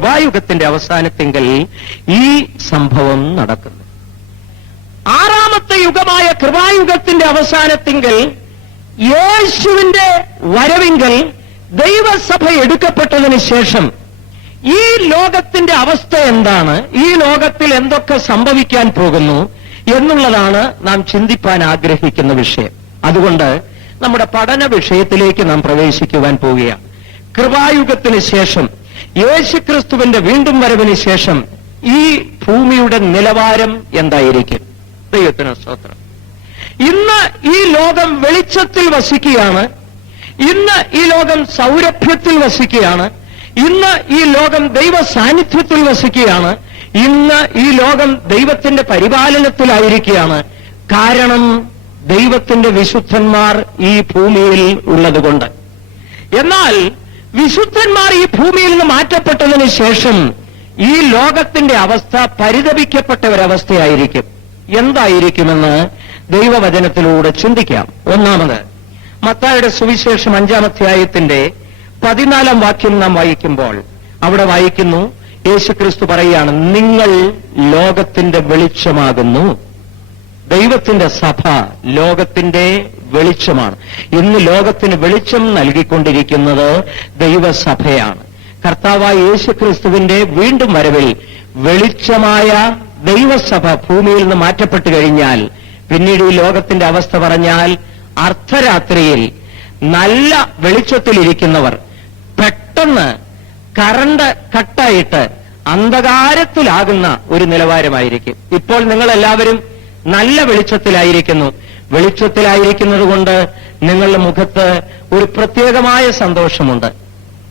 കൃപായുഗത്തിന്റെ അവസാനത്തിങ്കൽ ഈ സംഭവം നടക്കുന്നു. ആറാമത്തെ യുഗമായ കൃപായുഗത്തിന്റെ അവസാനത്തിങ്കൽ യേശുവിന്റെ വരവിങ്കൽ ദൈവസഭ എടുക്കപ്പെട്ടതിന് ശേഷം ഈ ലോകത്തിന്റെ അവസ്ഥ എന്താണ്, ഈ ലോകത്തിൽ എന്തൊക്കെ സംഭവിക്കാൻ പോകുന്നു എന്നുള്ളതാണ് നാം ചിന്തിപ്പാൻ ആഗ്രഹിക്കുന്ന വിഷയം. അതുകൊണ്ട് നമ്മുടെ പഠന വിഷയത്തിലേക്ക് നാം പ്രവേശിക്കുവാൻ പോവുകയാണ്. കൃപായുഗത്തിന് ശേഷം, യേശുക്രിസ്തുവിന്റെ വീണ്ടും വരവിന് ശേഷം ഈ ഭൂമിയുടെ നിലവാരം എന്തായിരിക്കും? ദൈവത്തിന് സ്തോത്രം. ഇന്ന് ഈ ലോകം വെളിച്ചത്തിൽ വസിക്കുകയാണ്. ഇന്ന് ഈ ലോകം സൗരഭ്യത്തിൽ വസിക്കുകയാണ്. ഇന്ന് ഈ ലോകം ദൈവ സാന്നിധ്യത്തിൽ വസിക്കുകയാണ്. ഇന്ന് ഈ ലോകം ദൈവത്തിന്റെ പരിപാലനത്തിലായിരിക്കുകയാണ്. കാരണം ദൈവത്തിന്റെ വിശുദ്ധന്മാർ ഈ ഭൂമിയിൽ ഉള്ളതുകൊണ്ട്. എന്നാൽ വിശുദ്ധന്മാർ ഈ ഭൂമിയിൽ നിന്ന് മാറ്റപ്പെട്ടതിന് ശേഷം ഈ ലോകത്തിന്റെ അവസ്ഥ പരിതപിക്കപ്പെട്ട ഒരവസ്ഥയായിരിക്കും. എന്തായിരിക്കുമെന്ന് ദൈവവചനത്തിലൂടെ ചിന്തിക്കാം. ഒന്നാമത്, മത്തായിയുടെ സുവിശേഷം 5-ാം അധ്യായത്തിന്റെ 14-ാം വാക്യം നാം വായിക്കുമ്പോൾ അവിടെ വായിക്കുന്നു, യേശുക്രിസ്തു പറയുകയാണ്, നിങ്ങൾ ലോകത്തിന്റെ വെളിച്ചമാകുന്നു. ദൈവത്തിന്റെ സഭ ലോകത്തിന്റെ വെളിച്ചമാണ്. ഇന്ന് ലോകത്തിന് വെളിച്ചം നൽകിക്കൊണ്ടിരിക്കുന്നത് ദൈവസഭയാണ്. കർത്താവായ യേശുക്രിസ്തുവിന്റെ വീണ്ടും വരവിൽ വെളിച്ചമായ ദൈവസഭ ഭൂമിയിൽ നിന്ന് മാറ്റപ്പെട്ടു കഴിഞ്ഞാൽ പിന്നീട് ഈ ലോകത്തിന്റെ അവസ്ഥ പറഞ്ഞാൽ അർദ്ധരാത്രിയിൽ നല്ല വെളിച്ചത്തിലിരിക്കുന്നവർ പെട്ടെന്ന് കറണ്ട് കട്ടായിട്ട് അന്ധകാരത്തിലാകുന്ന ഒരു നിലവാരമായിരിക്കും. ഇപ്പോൾ നിങ്ങളെല്ലാവരും നല്ല വെളിച്ചത്തിലായിരിക്കുന്നു. വെളിച്ചത്തിലായിരിക്കുന്നത് കൊണ്ട് നിങ്ങളുടെ മുഖത്ത് ഒരു പ്രത്യേകമായ സന്തോഷമുണ്ട്.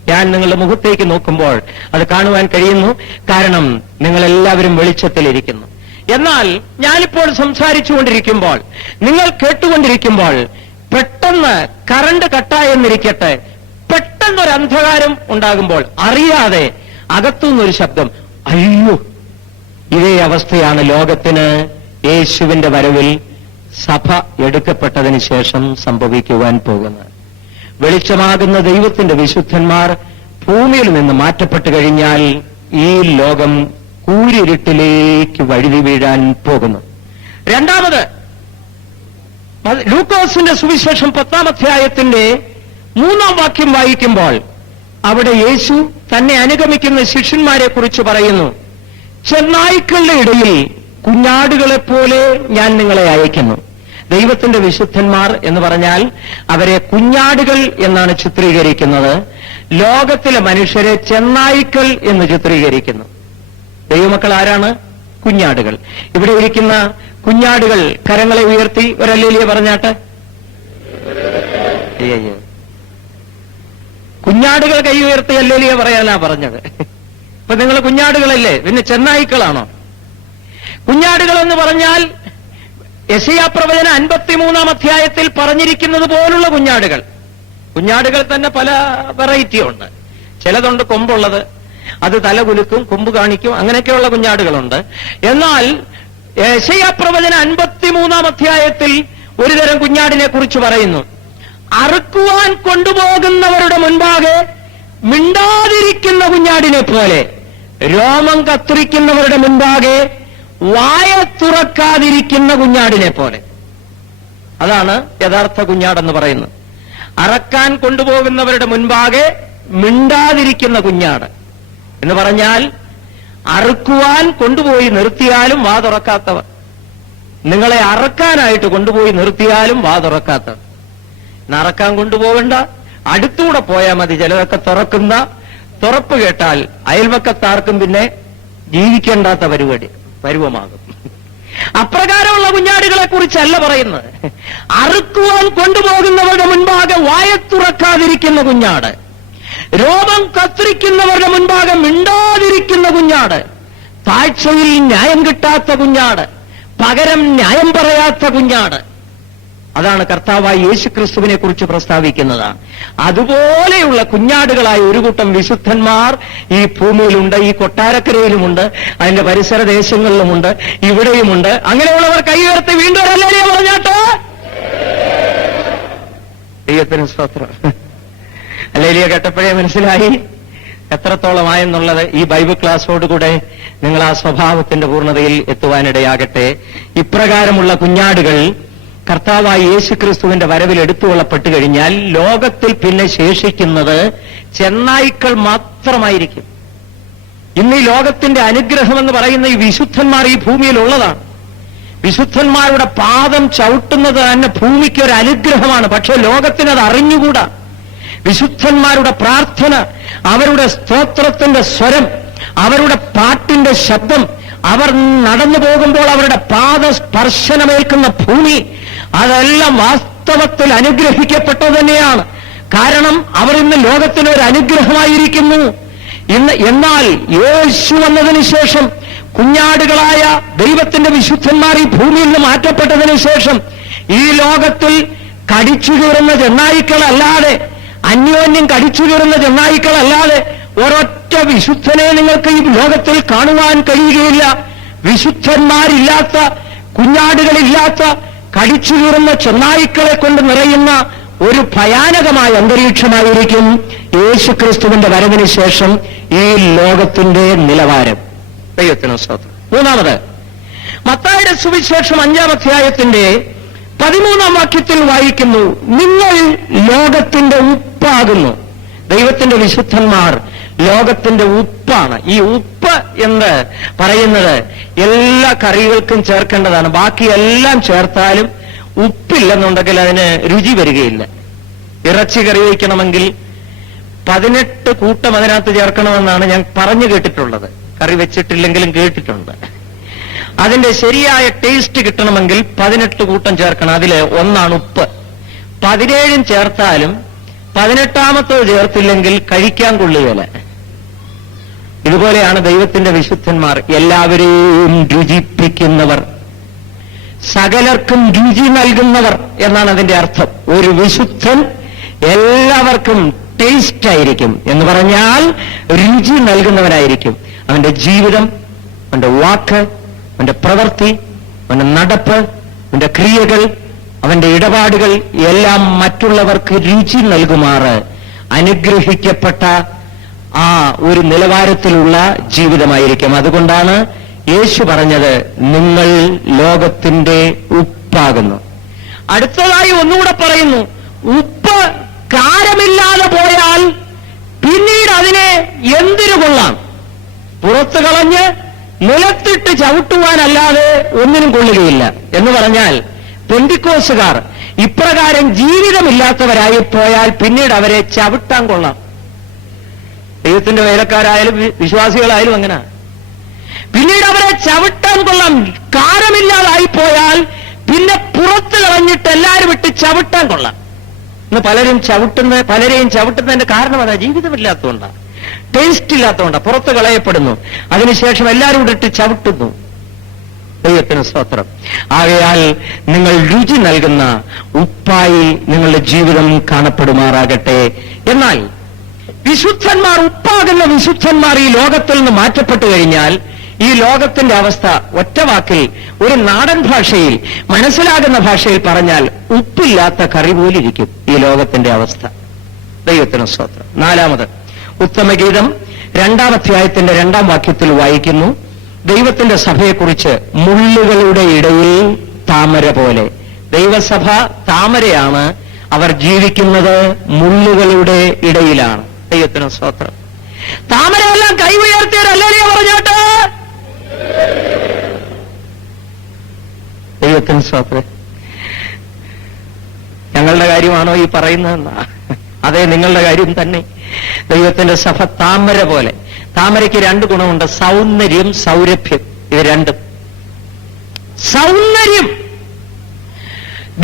ഞാൻ നിങ്ങളുടെ മുഖത്തേക്ക് നോക്കുമ്പോൾ അത് കാണുവാൻ കഴിയുന്നു. കാരണം നിങ്ങളെല്ലാവരും വെളിച്ചത്തിലിരിക്കുന്നു. എന്നാൽ ഞാനിപ്പോൾ സംസാരിച്ചുകൊണ്ടിരിക്കുമ്പോൾ, നിങ്ങൾ കേട്ടുകൊണ്ടിരിക്കുമ്പോൾ പെട്ടെന്ന് കറണ്ട് കട്ടായെന്നിരിക്കട്ടെ, പെട്ടെന്നൊരു അന്ധകാരം ഉണ്ടാകുമ്പോൾ അറിയാതെ അകത്തുനിന്നൊരു ശബ്ദം, അയ്യോ! ഇതേ അവസ്ഥയാണ് ലോകത്തിന് യേശുവിന്റെ വരവിൽ സഭ എടുക്കപ്പെട്ടതിന് ശേഷം സംഭവിക്കുവാൻ പോകുന്നത്. വെളിച്ചമാകുന്ന ദൈവത്തിന്റെ വിശുദ്ധന്മാർ ഭൂമിയിൽ നിന്ന് മാറ്റപ്പെട്ടു കഴിഞ്ഞാൽ ഈ ലോകം കൂരിരുട്ടിലേക്ക് വഴുതി വീഴാൻ പോകുന്നു. രണ്ടാമത്, ലൂക്കോസിന്റെ സുവിശേഷം 10-ാം അധ്യായത്തിന്റെ 3-ാം വാക്യം വായിക്കുമ്പോൾ അവിടെ യേശു തന്നെ അനുഗമിക്കുന്ന ശിഷ്യന്മാരെ കുറിച്ച് പറയുന്നു, ചെന്നായ്ക്കളുടെ ഇടയിൽ കുഞ്ഞാടുകളെപ്പോലെ ഞാൻ നിങ്ങളെ അയക്കുന്നു. ദൈവത്തിന്റെ വിശുദ്ധന്മാർ എന്ന് പറഞ്ഞാൽ അവരെ കുഞ്ഞാടുകൾ എന്നാണ് ചിത്രീകരിക്കുന്നത്. ലോകത്തിലെ മനുഷ്യരെ ചെന്നായ്ക്കൾ എന്ന് ചിത്രീകരിക്കുന്നു. ദൈവമക്കൾ ആരാണ്? കുഞ്ഞാടുകൾ. ഇവിടെ ഇരിക്കുന്ന കുഞ്ഞാടുകൾ കരങ്ങളെ ഉയർത്തി ഒരല്ലേലിയ പറഞ്ഞാട്ടെ. കുഞ്ഞാടുകൾ കൈ ഉയർത്തി അല്ലേലിയ പറയാനാ പറഞ്ഞത്. ഇപ്പൊ നിങ്ങൾ കുഞ്ഞാടുകളല്ലേ, പിന്നെ ചെന്നായ്ക്കളാണോ? കുഞ്ഞാടുകൾ എന്ന് പറഞ്ഞാൽ യെശയ്യാ പ്രവചനം 53-ാം അധ്യായത്തിൽ പറഞ്ഞിരിക്കുന്നത് പോലുള്ള കുഞ്ഞാടുകൾ. കുഞ്ഞാടുകൾ തന്നെ പല വെറൈറ്റി ഉണ്ട്. ചിലതുണ്ട് കൊമ്പുള്ളത്, അത് തല കുലുക്കും, കൊമ്പ് കാണിക്കും, അങ്ങനെയൊക്കെയുള്ള കുഞ്ഞാടുകളുണ്ട്. എന്നാൽ യെശയ്യാ പ്രവചനം 53-ാം അധ്യായത്തിൽ ഒരു തരം കുഞ്ഞാടിനെ കുറിച്ച് പറയുന്നു. അറുക്കുവാൻ കൊണ്ടുപോകുന്നവരുടെ മുൻപാകെ മിണ്ടാതിരിക്കുന്ന കുഞ്ഞാടിനെ പോലെ, രോമം കത്തിരിക്കുന്നവരുടെ മുൻപാകെ വായ തുറക്കാതിരിക്കുന്ന കുഞ്ഞാടിനെ പോലെ. അതാണ് യഥാർത്ഥ കുഞ്ഞാടെന്ന് പറയുന്നത്. അറക്കാൻ കൊണ്ടുപോകുന്നവരുടെ മുൻപാകെ മിണ്ടാതിരിക്കുന്ന കുഞ്ഞാട് എന്ന് പറഞ്ഞാൽ അറുക്കുവാൻ കൊണ്ടുപോയി നിർത്തിയാലും വാ തുറക്കാത്തവർ, നിങ്ങളെ അറക്കാനായിട്ട് കൊണ്ടുപോയി നിർത്തിയാലും വാ തുറക്കാത്തവർ. അറക്കാൻ കൊണ്ടുപോകണ്ട, അടുത്തൂടെ പോയാൽ മതി. ചിലതൊക്കെ തുറപ്പ് കേട്ടാൽ അയൽവക്കത്താർക്കും പിന്നെ ജീവിക്കേണ്ടാത്ത പരുവമാകും. അപ്രകാരമുള്ള കുഞ്ഞാടുകളെ കുറിച്ചല്ല പറയുന്നത്. അറുക്കുവാൻ കൊണ്ടുപോകുന്നവരുടെ മുൻപാകെ വായ തുറക്കാതിരിക്കുന്ന കുഞ്ഞാട്, രോമം കത്തിരിക്കുന്നവരുടെ മുൻപാകെ മിണ്ടാതിരിക്കുന്ന കുഞ്ഞാട്, താഴ്ചയിൽ ന്യായം കിട്ടാത്ത കുഞ്ഞാട്, പകരം ന്യായം പറയാത്ത കുഞ്ഞാട്. അതാണ് കർത്താവായ യേശുക്രിസ്തുവിനെ കുറിച്ച് പ്രസ്താവിക്കുന്നത്. അതുപോലെയുള്ള കുഞ്ഞാടുകളായ ഒരു കൂട്ടം വിശുദ്ധന്മാർ ഈ ഭൂമിയിലുണ്ട്, ഈ കൊട്ടാരക്കരയിലുമുണ്ട്, അതിന്റെ പരിസര ദേശങ്ങളിലുമുണ്ട്, ഇവിടെയുമുണ്ട്. അങ്ങനെയുള്ളവർ കൈയുയർത്തി വീണ്ടും ഹല്ലേലൂയ പറഞ്ഞാട്ടെ. ദൈവത്തിന് സ്തോത്രം. ഹല്ലേലൂയ കേട്ടപ്പോഴേ മനസ്സിലായി എത്രത്തോളമായെന്നുള്ളത് ഈ ബൈബിൾ ക്ലാസ്സോടുകൂടെ നിങ്ങൾ ആ സ്വഭാവത്തിന്റെ പൂർണ്ണതയിൽ എത്തുവാനിടയാകട്ടെ. ഇപ്രകാരമുള്ള കുഞ്ഞാടുകൾ കർത്താവായ യേശുക്രിസ്തുവിന്റെ വരവിൽ എടുത്തുകൊള്ളപ്പെട്ടു കഴിഞ്ഞാൽ ലോകത്തിൽ പിന്നെ ശേഷിക്കുന്നത് ചെന്നായ്ക്കൾ മാത്രമായിരിക്കും. ഇന്ന് ഈ ലോകത്തിന്റെ അനുഗ്രഹമെന്ന് പറയുന്ന ഈ വിശുദ്ധന്മാർ ഈ ഭൂമിയിൽ ഉള്ളതാണ്. വിശുദ്ധന്മാരുടെ പാദം ചവിട്ടുന്നത് തന്നെ ഭൂമിക്ക് ഒരു അനുഗ്രഹമാണ്. പക്ഷെ ലോകത്തിനത് അറിഞ്ഞുകൂടാ. വിശുദ്ധന്മാരുടെ പ്രാർത്ഥന, അവരുടെ സ്തോത്രത്തിന്റെ സ്വരം, അവരുടെ പാട്ടിന്റെ ശബ്ദം, അവർ നടന്നു പോകുമ്പോൾ അവരുടെ പാദസ്പർശനമേൽക്കുന്ന ഭൂമി, അതെല്ലാം വാസ്തവത്തിൽ അനുഗ്രഹിക്കപ്പെട്ടത് തന്നെയാണ്. കാരണം അവർ ഇന്ന് ലോകത്തിന് ഒരു അനുഗ്രഹമായിരിക്കുന്നു. എന്നാൽ യേശു വന്നതിന് ശേഷം കുഞ്ഞാടുകളായ ദൈവത്തിന്റെ വിശുദ്ധന്മാർ ഈ ഭൂമിയിൽ നിന്ന് മാറ്റപ്പെട്ടതിന് ശേഷം ഈ ലോകത്തിൽ കടിച്ചു കീറുന്ന ചെന്നായ്ക്കളല്ലാതെ, അന്യോന്യം കടിച്ചു കീറുന്ന ചെന്നായ്ക്കളല്ലാതെ ഒരൊറ്റ വിശുദ്ധനെ നിങ്ങൾക്ക് ഈ ലോകത്തിൽ കാണുവാൻ കഴിയുകയില്ല. വിശുദ്ധന്മാരില്ലാത്ത, കുഞ്ഞാടുകളില്ലാത്ത, കടിച്ചു കീറുന്ന ചെന്നായ്ക്കളെ കൊണ്ട് നിറയുന്ന ഒരു ഭയാനകമായ അന്തരീക്ഷമായിരിക്കും യേശുക്രിസ്തുവിന്റെ വരവിന് ശേഷം ഈ ലോകത്തിന്റെ നിലവാരം. ദൈവത്തിന് സ്തോത്രം. മൂന്നാമത്, മത്തായിയുടെ സുവിശേഷം 5-ാം അധ്യായത്തിന്റെ 13-ാം വാക്യത്തിൽ വായിക്കുന്നു, നിങ്ങൾ ലോകത്തിന്റെ ഉപ്പാകുന്നു. ദൈവത്തിന്റെ വിശുദ്ധന്മാർ ലോകത്തിന്റെ ഉപ്പാണ്. ഈ ഉപ്പ് എന്ന് പറയുന്നത് എല്ലാ കറികൾക്കും ചേർക്കേണ്ടതാണ്. ബാക്കി എല്ലാം ചേർത്താലും ഉപ്പില്ലെന്നുണ്ടെങ്കിൽ അതിന് രുചി വരികയില്ല. ഇറച്ചി കറി വയ്ക്കണമെങ്കിൽ 18 കൂട്ടം അതിനകത്ത് ചേർക്കണമെന്നാണ് ഞാൻ പറഞ്ഞു കേട്ടിട്ടുള്ളത്. കറി വെച്ചിട്ടില്ലെങ്കിലും കേട്ടിട്ടുണ്ട്. അതിന്റെ ശരിയായ ടേസ്റ്റ് കിട്ടണമെങ്കിൽ 18 കൂട്ടം ചേർക്കണം. അതില് ഒന്നാണ് ഉപ്പ്. 17 ചേർത്താലും 18ാമത്തത് ചേർത്തില്ലെങ്കിൽ കഴിക്കാൻ കൊള്ളുകയില്ല. ഇതുപോലെയാണ് ദൈവത്തിന്റെ വിശുദ്ധന്മാർ. എല്ലാവരെയും രുചിപ്പിക്കുന്നവർ, സകലർക്കും രുചി നൽകുന്നവർ എന്നാണ് അതിന്റെ അർത്ഥം. ഒരു വിശുദ്ധൻ എല്ലാവർക്കും ടേസ്റ്റ് ആയിരിക്കും എന്ന് പറഞ്ഞാൽ രുചി നൽകുന്നവനായിരിക്കും. അവന്റെ ജീവിതം, അവന്റെ വാക്ക്, അവന്റെ പ്രവൃത്തി, അവന്റെ നടപ്പ്, അവന്റെ ക്രിയകൾ, അവന്റെ ഇടപാടുകൾ എല്ലാം മറ്റുള്ളവർക്ക് രുചി നൽകുമാറ് അനുഗ്രഹിക്കപ്പെട്ട ആ ഒരു നിലവാരത്തിലുള്ള ജീവിതമായിരിക്കും. അതുകൊണ്ടാണ് യേശു പറഞ്ഞത്, നിങ്ങൾ ലോകത്തിന്റെ ഉപ്പാകുന്നു. അടുത്തതായി ഒന്നുകൂടെ പറയുന്നു, ഉപ്പ് കാരമില്ലാതെ പോയാൽ പിന്നീട് അതിനെ എന്തിനു കൊള്ളാം? പുറത്തു കളഞ്ഞ് നിലത്തിട്ട് ചവിട്ടുവാനല്ലാതെ ഒന്നിനും കൊള്ളുകയില്ല. എന്ന് പറഞ്ഞാൽ പെന്തിക്കോസുകാർ ഇപ്രകാരം ജീവിതമില്ലാത്തവരായി പോയാൽ പിന്നീട് അവരെ ചവിട്ടാൻ കൊള്ളാം. ദൈവത്തിന്റെ വേലക്കാരായാലും വിശ്വാസികളായാലും അങ്ങനെ. പിന്നീട് അവരെ ചവിട്ടാൻ കൊള്ളാം. കാരമില്ലാതായി പോയാൽ പിന്നെ പുറത്ത് കളഞ്ഞിട്ട് എല്ലാവരും ഇട്ട് ചവിട്ടാൻ കൊള്ളാം. ഇന്ന് പലരെയും ചവിട്ടുന്നതിന്റെ കാരണം അതാ, ജീവിതമില്ലാത്തതുകൊണ്ടാണ്, ടേസ്റ്റ് ഇല്ലാത്തതുകൊണ്ടാണ്, പുറത്ത് കളയപ്പെടുന്നു. അതിനുശേഷം എല്ലാവരും കൂടെ ഇട്ട് ചവിട്ടുന്നു. ദൈവത്തിന് സ്തോത്രം. ആകയാൽ നിങ്ങൾ രുചി നൽകുന്ന ഉപ്പായി നിങ്ങളുടെ ജീവിതം കാണപ്പെടുമാറാകട്ടെ. എന്നാൽ വിശുദ്ധന്മാർ, ഉപ്പാകുന്ന വിശുദ്ധന്മാർ ഈ ലോകത്തിൽ നിന്ന് മാറ്റപ്പെട്ടു കഴിഞ്ഞാൽ ഈ ലോകത്തിന്റെ അവസ്ഥ ഒറ്റ വാക്കിൽ, ഒരു നാടൻ ഭാഷയിൽ, മനസ്സിലാകുന്ന ഭാഷയിൽ പറഞ്ഞാൽ ഉപ്പില്ലാത്ത കറി പോലിരിക്കും ഈ ലോകത്തിന്റെ അവസ്ഥ. ദൈവത്തിന് സ്തോത്രം. നാലാമത്, ഉത്തമഗീതം 2-ാം അധ്യായത്തിന്റെ 2-ാം വാക്യത്തിൽ വായിക്കുന്നു, ദൈവത്തിന്റെ സഭയെക്കുറിച്ച് മുള്ളുകളുടെ ഇടയിൽ താമര പോലെ. ദൈവസഭ താമരയാണ്, അവർ ജീവിക്കുന്നത് മുള്ളുകളുടെ ഇടയിലാണ്. ദൈവത്തിന് സ്തോത്രം. താമരയെല്ലാം കൈ ഉയർത്തിയവരല്ലേ പറഞ്ഞാട്ട്? ദൈവത്തിന് സ്തോത്രം. ഞങ്ങളുടെ കാര്യമാണോ ഈ പറയുന്നതെന്നാ? അതെ, നിങ്ങളുടെ കാര്യം തന്നെ. ദൈവത്തിന്റെ സഭ താമര പോലെ. താമരയ്ക്ക് 2 ഗുണമുണ്ട്, സൗന്ദര്യം, സൗരഭ്യം. ഇത് രണ്ടും. സൗന്ദര്യം,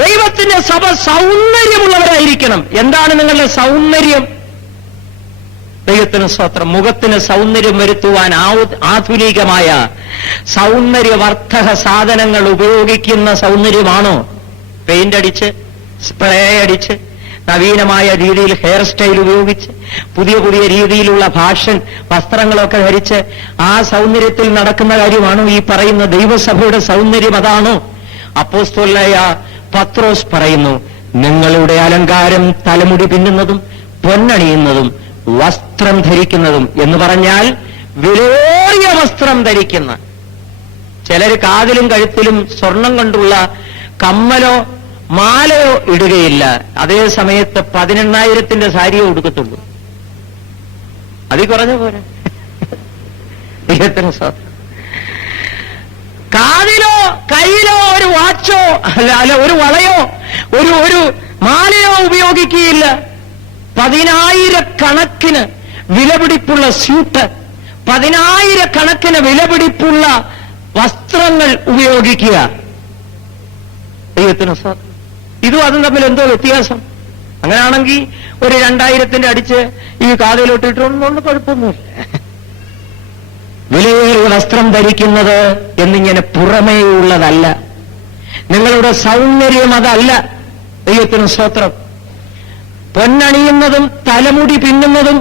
ദൈവത്തിന്റെ സഭ സൗന്ദര്യമുള്ളവരായിരിക്കണം. എന്താണ് നിങ്ങളുടെ സൗന്ദര്യം? ദൈവത്തിന് സ്തോത്രം. മുഖത്തിന് സൗന്ദര്യം വരുത്തുവാൻ ആധുനികമായ സൗന്ദര്യവർദ്ധക സാധനങ്ങൾ ഉപയോഗിക്കുന്ന സൗന്ദര്യമാണോ? പെയിന്റ് അടിച്ച്, സ്പ്രേ അടിച്ച്, നവീനമായ രീതിയിൽ ഹെയർ സ്റ്റൈൽ ഉപയോഗിച്ച്, പുതിയ പുതിയ രീതിയിലുള്ള ഫാഷൻ വസ്ത്രങ്ങളൊക്കെ ധരിച്ച് ആ സൗന്ദര്യത്തിൽ നടക്കുന്ന കാര്യമാണോ ഈ പറയുന്ന ദൈവസഭയുടെ സൗന്ദര്യം? അതാണോ? അപ്പോസ്തലനായ പത്രോസ് പറയുന്നു, നിങ്ങളുടെ അലങ്കാരം തലമുടി പിന്നുന്നതും പൊന്നണിയുന്നതും വസ്ത്രം ധരിക്കുന്നതും എന്ന് പറഞ്ഞാൽ വിലയേറിയ വസ്ത്രം ധരിക്കുന്ന. ചിലർ കാതിലും കഴുത്തിലും സ്വർണം കൊണ്ടുള്ള കമ്മലോ മാലയോ ഇടുകയില്ല. അതേ സമയത്ത് 18,000 സാരിയോ ഉടുക്കത്തുള്ളൂ. അതിൽ കുറഞ്ഞ പോലെ കാതിലോ കയ്യിലോ ഒരു വാച്ചോ അല്ല ഒരു വളയോ ഒരു മാലയോ ഉപയോഗിക്കുകയില്ല. 10,000 വിലപിടിപ്പുള്ള സ്യൂട്ട്, 10,000 വിലപിടിപ്പുള്ള വസ്ത്രങ്ങൾ ഉപയോഗിക്കുക. ദൈവത്തിന് ഇതും അതും തമ്മിൽ എന്തോ വ്യത്യാസം. അങ്ങനെയാണെങ്കിൽ ഒരു 2,000 അടിച്ച് ഈ കാതിലോട്ട് ഇട്ടൊന്നും കുഴപ്പമൊന്നുമില്ല. വിലയേറിയ വസ്ത്രം ധരിക്കുന്നത് എന്നിങ്ങനെ പുറമേയുള്ളതല്ല. നിങ്ങളുടെ സൗന്ദര്യം അതല്ല. ദൈവത്തിന് സ്തോത്രം. പൊന്നണിയുന്നതും തലമുടി പിന്നുന്നതും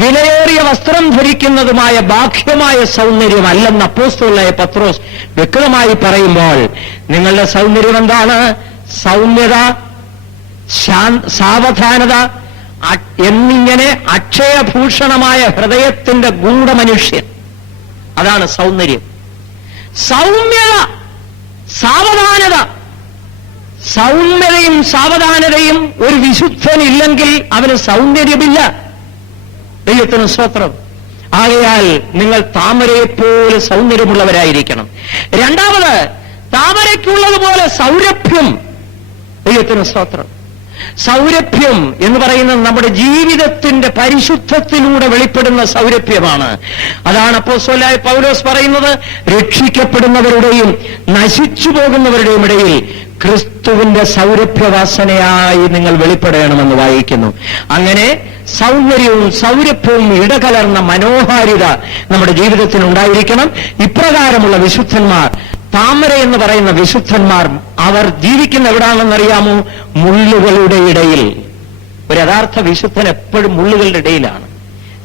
വിലയേറിയ വസ്ത്രം ധരിക്കുന്നതുമായ ബാഹ്യമായ സൗന്ദര്യമല്ലെന്ന് അപ്പോസ്തലനായ പത്രോസ് വ്യക്തമായി പറയുമ്പോൾ നിങ്ങളുടെ സൗന്ദര്യം എന്താണ്? സൗമ്യത, സാവധാനത എന്നിങ്ങനെ അക്ഷയഭൂഷണമായ ഹൃദയത്തിന്റെ ഗൂഢമനുഷ്യൻ. അതാണ് സൗന്ദര്യം. സൗമ്യത, സാവധാനത. സൗമ്യതയും സാവധാനതയും ഒരു വിശുദ്ധനില്ലെങ്കിൽ അവന് സൗന്ദര്യമില്ല. ദൈവത്തിന് സ്തോത്രം. ആകയാൽ നിങ്ങൾ താമരയെപ്പോലെ സൗന്ദര്യമുള്ളവരായിരിക്കണം. രണ്ടാമത്, താമരയ്ക്കുള്ളതുപോലെ സൗരഭ്യം. ദൈവത്തിന് സ്തോത്രം. സൗരഭ്യം എന്ന് പറയുന്നത് നമ്മുടെ ജീവിതത്തിന്റെ പരിശുദ്ധത്തിലൂടെ വെളിപ്പെടുന്ന സൗരഭ്യമാണ്. അതാണ് അപ്പോസ്തലനായ പൗലോസ് പറയുന്നത്, രക്ഷിക്കപ്പെടുന്നവരുടെയും നശിച്ചു പോകുന്നവരുടെയും ഇടയിൽ ക്രിസ്തുവിന്റെ സൗരഭ്യവാസനയായി നിങ്ങൾ വെളിപ്പെടണമെന്ന് വായിക്കുന്നു. അങ്ങനെ സൗന്ദര്യവും സൗരഭ്യവും ഇടകലർന്ന മനോഹാരിത നമ്മുടെ ജീവിതത്തിൽ ഉണ്ടായിരിക്കണം. ഇപ്രകാരമുള്ള വിശുദ്ധന്മാർ, താമര എന്ന് പറയുന്ന വിശുദ്ധന്മാർ, അവർ ജീവിക്കുന്ന എവിടാണെന്നറിയാമോ? മുള്ളുകളുടെ ഇടയിൽ. ഒരു യഥാർത്ഥ വിശുദ്ധൻ എപ്പോഴും മുള്ളുകളുടെ ഇടയിലാണ്.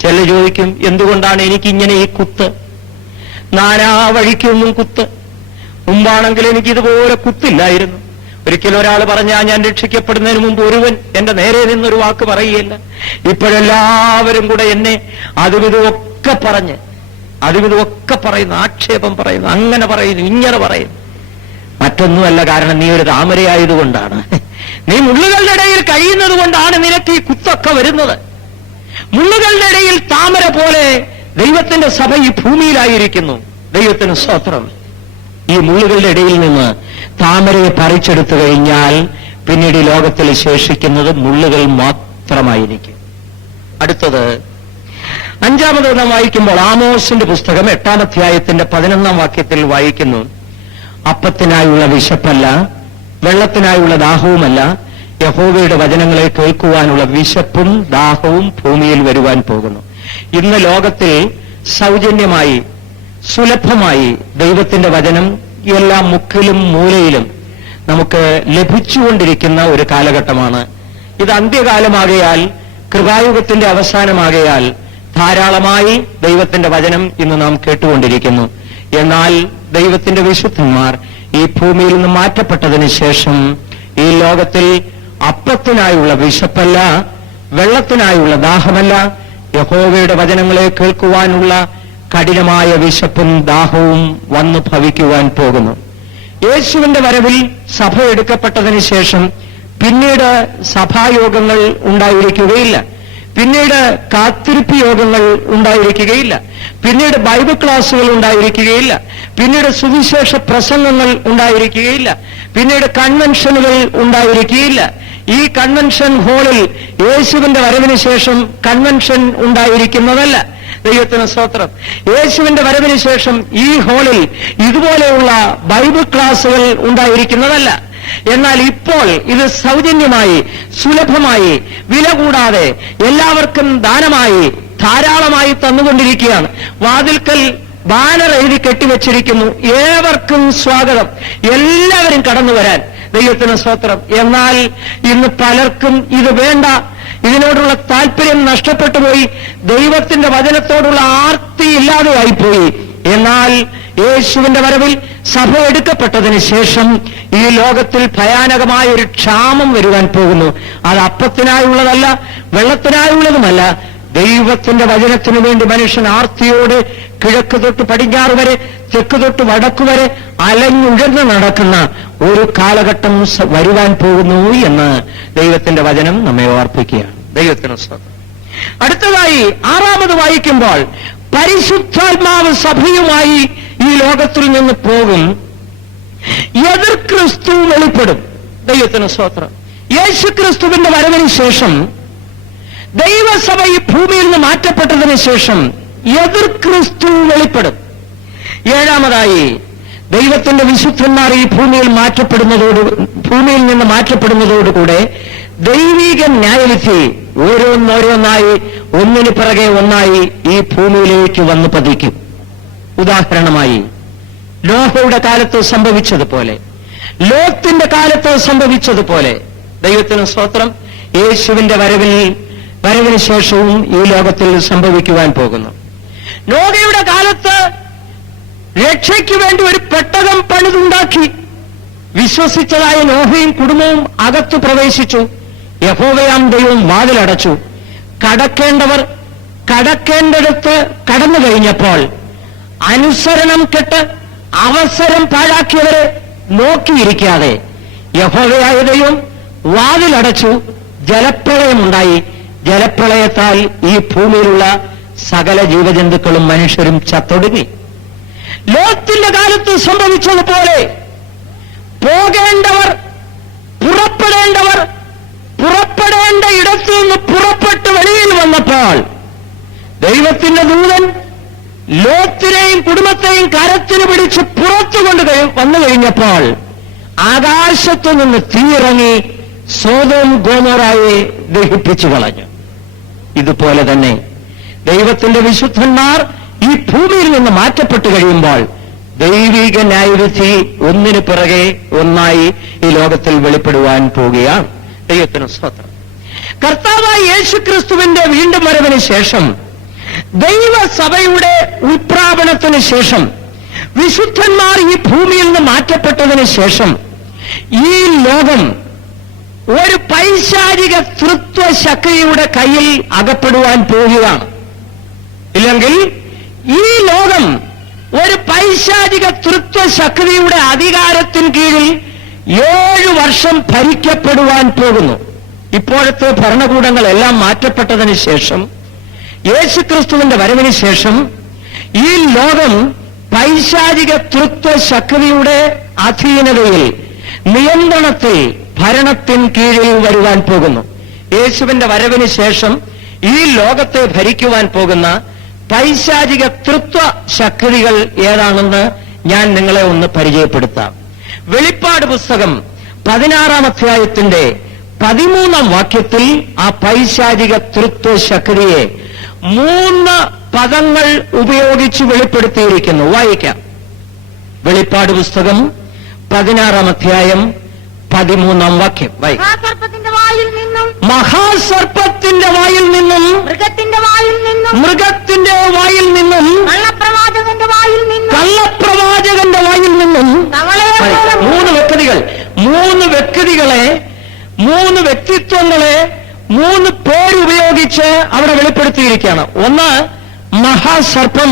ചിലർ ചോദിക്കും, എന്തുകൊണ്ടാണ് എനിക്കിങ്ങനെ ഈ കുത്ത്? നാനാ വഴിക്കൊന്നും കുത്ത്. മുമ്പാണെങ്കിൽ എനിക്കിതുപോലെ കുത്തില്ലായിരുന്നു. ഒരിക്കലും ഒരാൾ പറഞ്ഞാൽ ഞാൻ രക്ഷിക്കപ്പെടുന്നതിന് മുമ്പ് ഒരുവൻ എന്റെ നേരെ നിന്നൊരു വാക്ക് പറയുകയില്ല. ഇപ്പോഴെല്ലാവരും കൂടെ എന്നെ അതുവിധമൊക്കെ പറഞ്ഞ് അതുവിധമൊക്കെ പറയുന്നു, ആക്ഷേപം പറയുന്നു, അങ്ങനെ പറയുന്നു, ഇങ്ങനെ പറയുന്നു. മറ്റൊന്നുമല്ല, കാരണം നീ ഒരു താമരയായതുകൊണ്ടാണ്. നീ മുള്ളുകളുടെ ഇടയിൽ കഴിയുന്നത് കൊണ്ടാണ് നിനക്ക് ഈ കുത്തൊക്കെ വരുന്നത്. മുള്ളുകളുടെ ഇടയിൽ താമര പോലെ ദൈവത്തിന്റെ സഭ ഈ ഭൂമിയിലായിരിക്കുന്നു. ദൈവത്തിന് സ്തോത്രം. ഈ മുള്ളുകളുടെ ഇടയിൽ നിന്ന് താമരയെ പറിച്ചെടുത്തു കഴിഞ്ഞാൽ പിന്നീട് ഈ ലോകത്തിൽ ശേഷിക്കുന്നത് മുള്ളുകൾ മാത്രമായിരിക്കും. അടുത്തത് 5-ാമത് നാം വായിക്കുമ്പോൾ ആമോസിന്റെ പുസ്തകം 8-ാം അധ്യായത്തിന്റെ 11-ാം വാക്യത്തിൽ വായിക്കുന്നു, അപ്പത്തിനായുള്ള വിശപ്പല്ല, വെള്ളത്തിനായുള്ള ദാഹവുമല്ല, യഹോവയുടെ വചനങ്ങളെ കേൾക്കുവാനുള്ള വിശപ്പും ദാഹവും ഭൂമിയിൽ വരുവാൻ പോകുന്നു. ഇന്ന് ലോകത്തിൽ സൗജന്യമായി സുലഭമായി ദൈവത്തിന്റെ വചനം എല്ലാ മുക്കിലും മൂലയിലും നമുക്ക് ലഭിച്ചുകൊണ്ടിരിക്കുന്ന ഒരു കാലഘട്ടമാണ് ഇത്. അന്ത്യകാലമാകയാൽ, കൃപായുഗത്തിന്റെ അവസാനമാകയാൽ ധാരാളമായി ദൈവത്തിന്റെ വചനം ഇന്ന് നാം കേട്ടുകൊണ്ടിരിക്കുന്നു. എന്നാൽ ദൈവത്തിന്റെ വിശുദ്ധന്മാർ ഈ ഭൂമിയിൽ നിന്ന് മാറ്റപ്പെട്ടതിന് ശേഷം ഈ ലോകത്തിൽ അപ്പത്തിനായുള്ള വിശപ്പല്ല, വെള്ളത്തിനായുള്ള ദാഹമല്ല, യഹോവയുടെ വചനങ്ങളെ കേൾക്കുവാനുള്ള കഠിനമായ വിശപ്പും ദാഹവും വന്നു ഭവിക്കുവാൻ പോകുന്നു. യേശുവിന്റെ വരവിൽ സഭ എടുക്കപ്പെട്ടതിന് ശേഷം പിന്നീട് സഭായോഗങ്ങൾ ഉണ്ടായിരിക്കുകയില്ല, പിന്നീട് കാത്തിരിപ്പ് യോഗങ്ങൾ ഉണ്ടായിരിക്കുകയില്ല, പിന്നീട് ബൈബിൾ ക്ലാസുകൾ ഉണ്ടായിരിക്കുകയില്ല, പിന്നീട് സുവിശേഷ പ്രസംഗങ്ങൾ ഉണ്ടായിരിക്കുകയില്ല, പിന്നീട് കൺവെൻഷനുകൾ ഉണ്ടായിരിക്കുകയില്ല. ഈ കൺവെൻഷൻ ഹാളിൽ യേശുവിന്റെ വരവിന് ശേഷം കൺവെൻഷൻ ഉണ്ടായിരിക്കുന്നതല്ല. ദൈവത്തിന് സ്തോത്രം. യേശുവിന്റെ വരവിന് ശേഷം ഈ ഹാളിൽ ഇതുപോലെയുള്ള ബൈബിൾ ക്ലാസുകൾ ഉണ്ടായിരിക്കുന്നതല്ല. എന്നാൽ ഇപ്പോൾ ഇത് സൗജന്യമായി, സുലഭമായി, വില കൂടാതെ എല്ലാവർക്കും ദാനമായി ധാരാളമായി തന്നുകൊണ്ടിരിക്കുകയാണ്. വാതിൽക്കൽ ബാനർ എഴുതി കെട്ടിവെച്ചിരിക്കുന്നു, ഏവർക്കും സ്വാഗതം, എല്ലാവരും കടന്നു വരാൻ. ദൈവത്തിന് സ്തോത്രം. എന്നാൽ ഇന്ന് പലർക്കും ഇത് വേണ്ട, ഇതിനോടുള്ള താല്പര്യം നഷ്ടപ്പെട്ടു പോയി, ദൈവത്തിന്റെ വചനത്തോടുള്ള ആർത്തി ഇല്ലാതെയായിപ്പോയി. എന്നാൽ യേശുവിന്റെ വരവിൽ സഭ എടുക്കപ്പെട്ടതിന് ശേഷം ഈ ലോകത്തിൽ ഭയാനകമായ ഒരു ക്ഷാമം വരുവാൻ പോകുന്നു. അത് അപ്പത്തിനായുള്ളതല്ല, വെള്ളത്തിനായുള്ളതുമല്ല, ദൈവത്തിന്റെ വചനത്തിനു വേണ്ടി മനുഷ്യൻ ആർത്തിയോട് കിഴക്ക് തൊട്ട് പടിഞ്ഞാറ് വരെ, തെക്ക് തൊട്ട് വടക്ക് വരെ അലഞ്ഞുഴന്ന് നടക്കുന്ന ഒരു കാലഘട്ടം വരുവാൻ പോകുന്നു എന്ന് ദൈവത്തിന്റെ വചനം നമ്മെ ഓർപ്പിക്കുകയാണ്. ദൈവത്തിന് സ്തോത്രം. അടുത്തതായി 6 വായിക്കുമ്പോൾ, പരിശുദ്ധാത്മാവ് സഭയുമായി ഈ ലോകത്തിൽ നിന്ന് പോകും, എതിർ ക്രിസ്തു വെളിപ്പെടും. ദൈവത്തിന് സ്തോത്രം. യേശു ക്രിസ്തുവിന്റെ വരവിന് ശേഷം, ദൈവസഭ ഈ ഭൂമിയിൽ നിന്ന് മാറ്റപ്പെട്ടതിന് ശേഷം എതിർ ക്രിസ്തു വെളിപ്പെടും. 7 ദൈവത്തിന്റെ വിശുദ്ധന്മാർ ഈ ഭൂമിയിൽ നിന്ന് മാറ്റപ്പെടുന്നതോടുകൂടെ ദൈവിക ന്യായവിധി ഓരോന്നോരോന്നായി ഒന്നിനു പിറകെ ഒന്നായി ഈ ഭൂമിയിലേക്ക് വന്നു പതിക്കും. ഉദാഹരണമായി നോഹയുടെ കാലത്ത് സംഭവിച്ചതുപോലെ, ലോത്തിന്റെ കാലത്ത് സംഭവിച്ചതുപോലെ, ദൈവത്തിന് സ്തോത്രം, യേശുവിന്റെ വരവിന് ശേഷവും ഈ ലോകത്തിൽ സംഭവിക്കുവാൻ പോകുന്നു. നോഹയുടെ കാലത്ത് രക്ഷയ്ക്ക് വേണ്ടി ഒരു പെട്ടകം പണിതുണ്ടാക്കി. വിശ്വസിച്ചതായ നോഹയും കുടുംബവും അകത്തു പ്രവേശിച്ചു. യഹോവയാം ദൈവം വാതിലടച്ചു. കടക്കേണ്ടവർ കടക്കേണ്ടടുത്ത് കടന്നു കഴിഞ്ഞപ്പോൾ അനുസരണം കെട്ട് അവസരം പാഴാക്കിയവരെ നോക്കിയിരിക്കാതെ യഹോവയായ ദൈവം വാതിലടച്ചു. ജലപ്രളയമുണ്ടായി. ജലപ്രളയത്താൽ ഈ ഭൂമിയിലുള്ള സകല ജീവജന്തുക്കളും മനുഷ്യരും ചത്തൊടുങ്ങി. ലോത്തിന്റെ കാലത്ത് സംഭവിച്ചതുപോലെ പോകേണ്ടവർ, പുറപ്പെടേണ്ട ഇടത്തു നിന്ന് പുറപ്പെട്ട് വെളിയിൽ വന്നപ്പോൾ ദൈവത്തിന്റെ ദൂതൻ ലോത്തിനെയും കുടുംബത്തെയും കരത്തിന് പിടിച്ച് പുറത്തു വന്നു കഴിഞ്ഞപ്പോൾ ആകാശത്തു നിന്ന് തീയിറങ്ങി സോദോം ഗോമോറായെ ദഹിപ്പിച്ചു കളഞ്ഞു. ഇതുപോലെ തന്നെ ദൈവത്തിന്റെ വിശുദ്ധന്മാർ ഈ ഭൂമിയിൽ നിന്ന് മാറ്റപ്പെട്ടു കഴിയുമ്പോൾ ദൈവിക ന്യായവിധി ഒന്നിനു പിറകെ ഒന്നായി ഈ ലോകത്തിൽ വെളിപ്പെടുവാൻ പോവുകയാണ്. ദൈവത്തിന് സ്തോത്രം. കർത്താവായ യേശുക്രിസ്തുവിന്റെ വീണ്ടും വരവിന് ശേഷം, ദൈവസഭയുടെ ഉത്പ്രാപണത്തിന് ശേഷം, വിശുദ്ധന്മാർ ഈ ഭൂമിയിൽ നിന്ന് മാറ്റപ്പെട്ടതിന് ശേഷം ഈ ലോകം ഒരു പൈശാചിക തൃത്വശക്തിയുടെ കയ്യിൽ അകപ്പെടുവാൻ പോവുകയാണ്. ഇല്ലെങ്കിൽ ഈ ലോകം ഒരു പൈശാചിക തൃത്വശക്തിയുടെ അധികാരത്തിന് കീഴിൽ 7 വർഷം ഭരിക്കപ്പെടുവാൻ പോകുന്നു. ഇപ്പോഴത്തെ ഭരണകൂടങ്ങളെല്ലാം മാറ്റപ്പെട്ടതിന് ശേഷം, യേശുക്രിസ്തുവിന്റെ വരവിന് ശേഷം ഈ ലോകം പൈശാചിക തൃത്വശക്തിയുടെ അധീനതയിൽ, നിയന്ത്രണത്തിൽ, ഭരണത്തിന് കീഴിൽ വരുവാൻ പോകുന്നു. യേശുവിന്റെ വരവിന് ശേഷം ഈ ലോകത്തെ ഭരിക്കുവാൻ പോകുന്ന പൈശാചിക തൃത്വ ശക്തികൾ ഏതാണെന്ന് ഞാൻ നിങ്ങളെ ഒന്ന് പരിചയപ്പെടുത്താം. വെളിപ്പാട് പുസ്തകം 16 അധ്യായത്തിന്റെ 13 വാക്യത്തിൽ ആ പൈശാചിക തൃത്വ ശക്തിയെ 3 പദങ്ങൾ ഉപയോഗിച്ച് വെളിപ്പെടുത്തിയിരിക്കുന്നു. വായിക്കാം. വെളിപ്പാട് പുസ്തകം 16 അധ്യായം 13 വാക്യം. മഹാസർപ്പത്തിന്റെ വായിൽ നിന്നും, മഹാസർപ്പത്തിന്റെ വായിൽ നിന്നും, മൃഗത്തിന്റെ വായിൽ നിന്നും, മൃഗത്തിന്റെ വായിൽ നിന്നും, കള്ളപ്രവാചകന്റെ വായിൽ നിന്നും, കള്ളപ്രവാചകന്റെ വായിൽ നിന്നും, 3 വ്യക്തികൾ, 3 വ്യക്തികളെ, 3 വ്യക്തിത്വങ്ങളെ 3 പേരുപയോഗിച്ച് അവിടെ വെളിപ്പെടുത്തിയിരിക്കുകയാണ്. 1 മഹാസർപ്പം,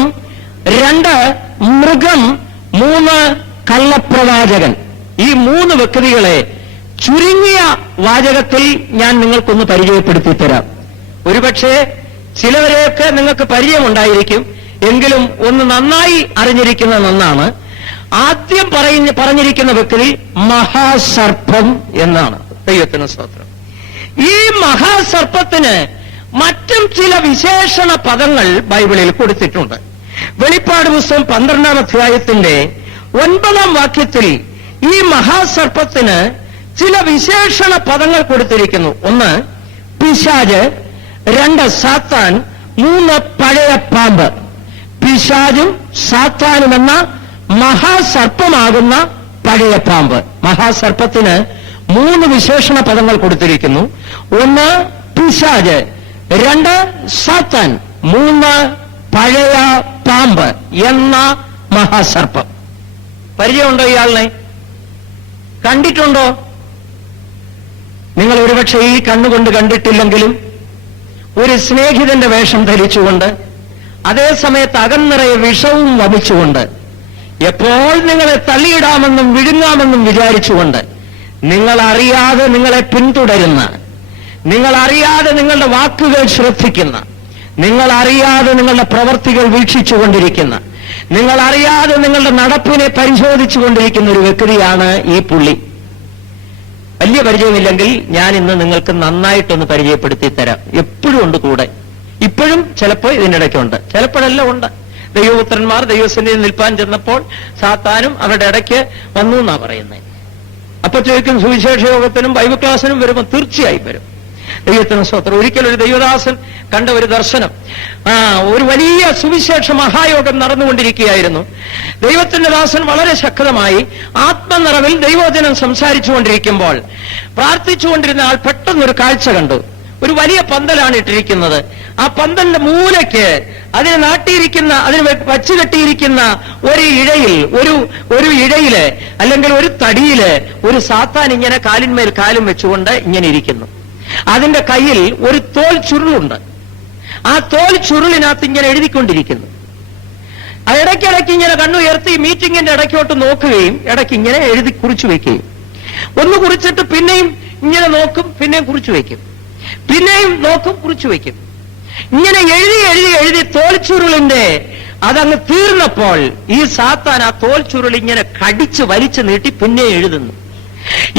2 മൃഗം, 3 കള്ളപ്രവാചകൻ. ഈ 3 വ്യക്തികളെ ചുരുങ്ങിയ വാചകത്തിൽ ഞാൻ നിങ്ങൾക്കൊന്ന് പരിചയപ്പെടുത്തി തരാം. ഒരുപക്ഷെ ചിലവരെയൊക്കെ നിങ്ങൾക്ക് പരിചയമുണ്ടായിരിക്കും, എങ്കിലും ഒന്ന് നന്നായി അറിഞ്ഞിരിക്കുന്ന നന്നാണ്. ആദ്യം പറഞ്ഞിരിക്കുന്ന വ്യക്തി മഹാസർപ്പം എന്നാണ്. ദൈവത്തിന് സ്തോത്രം. ഈ മഹാസർപ്പത്തിന് മറ്റും ചില വിശേഷണ പദങ്ങൾ ബൈബിളിൽ കൊടുത്തിട്ടുണ്ട്. വെളിപ്പാട് പുസ്തകം 12 അധ്യായത്തിന്റെ 9 വാക്യത്തിൽ ഈ മഹാസർപ്പത്തിന് ചില വിശേഷണ പദങ്ങൾ കൊടുത്തിരിക്കുന്നു. 1 പിശാച്, 2 സാത്താൻ, 3 പഴയ പാമ്പ്. പിശാചും സാത്താനും എന്ന മഹാസർപ്പമാകുന്ന പഴയ പാമ്പ്. മഹാസർപ്പത്തിന് 3 വിശേഷണ പദങ്ങൾ കൊടുത്തിരിക്കുന്നു. 1 പിശാച്, 2 സാത്താൻ, 3 പഴയ പാമ്പ് എന്ന മഹാസർപ്പം. പരിചയമുണ്ടോ ഇയാളിനെ? കണ്ടിട്ടുണ്ടോ? നിങ്ങൾ ഒരുപക്ഷെ ഈ കണ്ണുകൊണ്ട് കണ്ടിട്ടില്ലെങ്കിലും ഒരു സ്നേഹിതന്റെ വേഷം ധരിച്ചുകൊണ്ട്, അതേ സമയത്ത് അകന്നിറയെ വിഷവും വമിച്ചുകൊണ്ട്, എപ്പോൾ നിങ്ങളെ തള്ളിയിടാമെന്നും വിഴുങ്ങാമെന്നും വിചാരിച്ചുകൊണ്ട്, നിങ്ങളറിയാതെ നിങ്ങളെ പിന്തുടരുന്ന, നിങ്ങളറിയാതെ നിങ്ങളുടെ വാക്കുകൾ ശ്രദ്ധിക്കുന്ന, നിങ്ങളറിയാതെ നിങ്ങളുടെ പ്രവർത്തികൾ വീക്ഷിച്ചുകൊണ്ടിരിക്കുന്ന, നിങ്ങളറിയാതെ നിങ്ങളുടെ നടപ്പിനെ പരിശോധിച്ചുകൊണ്ടിരിക്കുന്ന ഒരു വ്യക്തിയാണ് ഈ പുള്ളി. വലിയ പരിചയമില്ലെങ്കിൽ ഞാൻ ഇന്ന് നിങ്ങൾക്ക് നന്നായിട്ടൊന്ന് പരിചയപ്പെടുത്തി തരാം. എപ്പോഴും ഉണ്ട് കൂടെ, ഇപ്പോഴും ചിലപ്പോൾ ഇതിനിടയ്ക്കുണ്ട്, ചിലപ്പോഴെല്ലാം ഉണ്ട്. ദൈവപുത്രന്മാർ ദൈവസന്നിധിയിൽ നിൽപ്പാൻ ചെന്നപ്പോൾ സാത്താനും അവരുടെ ഇടയ്ക്ക് വന്നു എന്നാ പറയുന്നത്. അപ്പൊ ചോദിക്കും, സുവിശേഷ യോഗത്തിനും ബൈബിൾ ക്ലാസ്സിനും വരുമ്പോൾ തീർച്ചയായും വരും. ദൈവത്തിന് സ്തോത്രം. ഒരിക്കലൊരു ദൈവദാസൻ കണ്ട ഒരു ദർശനം, ഒരു വലിയ സുവിശേഷ മഹായോഗം നടന്നുകൊണ്ടിരിക്കുകയായിരുന്നു. ദൈവത്തിന്റെ ദാസൻ വളരെ ശക്തമായി ആത്മനിറവിൽ ദൈവവചനം സംസാരിച്ചുകൊണ്ടിരിക്കുമ്പോൾ പ്രാർത്ഥിച്ചുകൊണ്ടിരുന്ന ആൾ പെട്ടെന്നൊരു കാഴ്ച കണ്ടു. ഒരു വലിയ പന്തലാണ് ഇട്ടിരിക്കുന്നത്. ആ പന്തലിന്റെ മൂലയ്ക്ക് അതിന് നാട്ടിയിരിക്കുന്ന, അതിന് വച്ചു കെട്ടിയിരിക്കുന്ന ഒരു ഇഴയില് അല്ലെങ്കിൽ ഒരു തടിയില് ഒരു സാത്താൻ ഇങ്ങനെ കാലിന്മേൽ കാലും വെച്ചുകൊണ്ട് ഇങ്ങനെ ഇരിക്കുന്നു. അതിന്റെ കയ്യിൽ ഒരു തോൽ ചുരുളുണ്ട്. ആ തോൽ ചുരുളിനകത്ത് ഇങ്ങനെ എഴുതിക്കൊണ്ടിരിക്കുന്നു. അത് ഇടയ്ക്കിടയ്ക്ക് ഇങ്ങനെ കണ്ണുയർത്തി മീറ്റിംഗിന്റെ ഇടയ്ക്കോട്ട് നോക്കുകയും ഇടയ്ക്ക് ഇങ്ങനെ എഴുതി കുറിച്ചു വെക്കുകയും, ഒന്ന് കുറിച്ചിട്ട് പിന്നെയും ഇങ്ങനെ നോക്കും, പിന്നെയും കുറിച്ചു വയ്ക്കും, പിന്നെയും നോക്കും, കുറിച്ചു വയ്ക്കും. ഇങ്ങനെ എഴുതി എഴുതി എഴുതി തോൽ ചുരുളിന്റെ അതങ്ങ് തീർന്നപ്പോൾ ഈ സാത്താൻ ആ തോൽ ചുരുൾ ഇങ്ങനെ കടിച്ച് വലിച്ചു നീട്ടി പിന്നെ എഴുതുന്നു.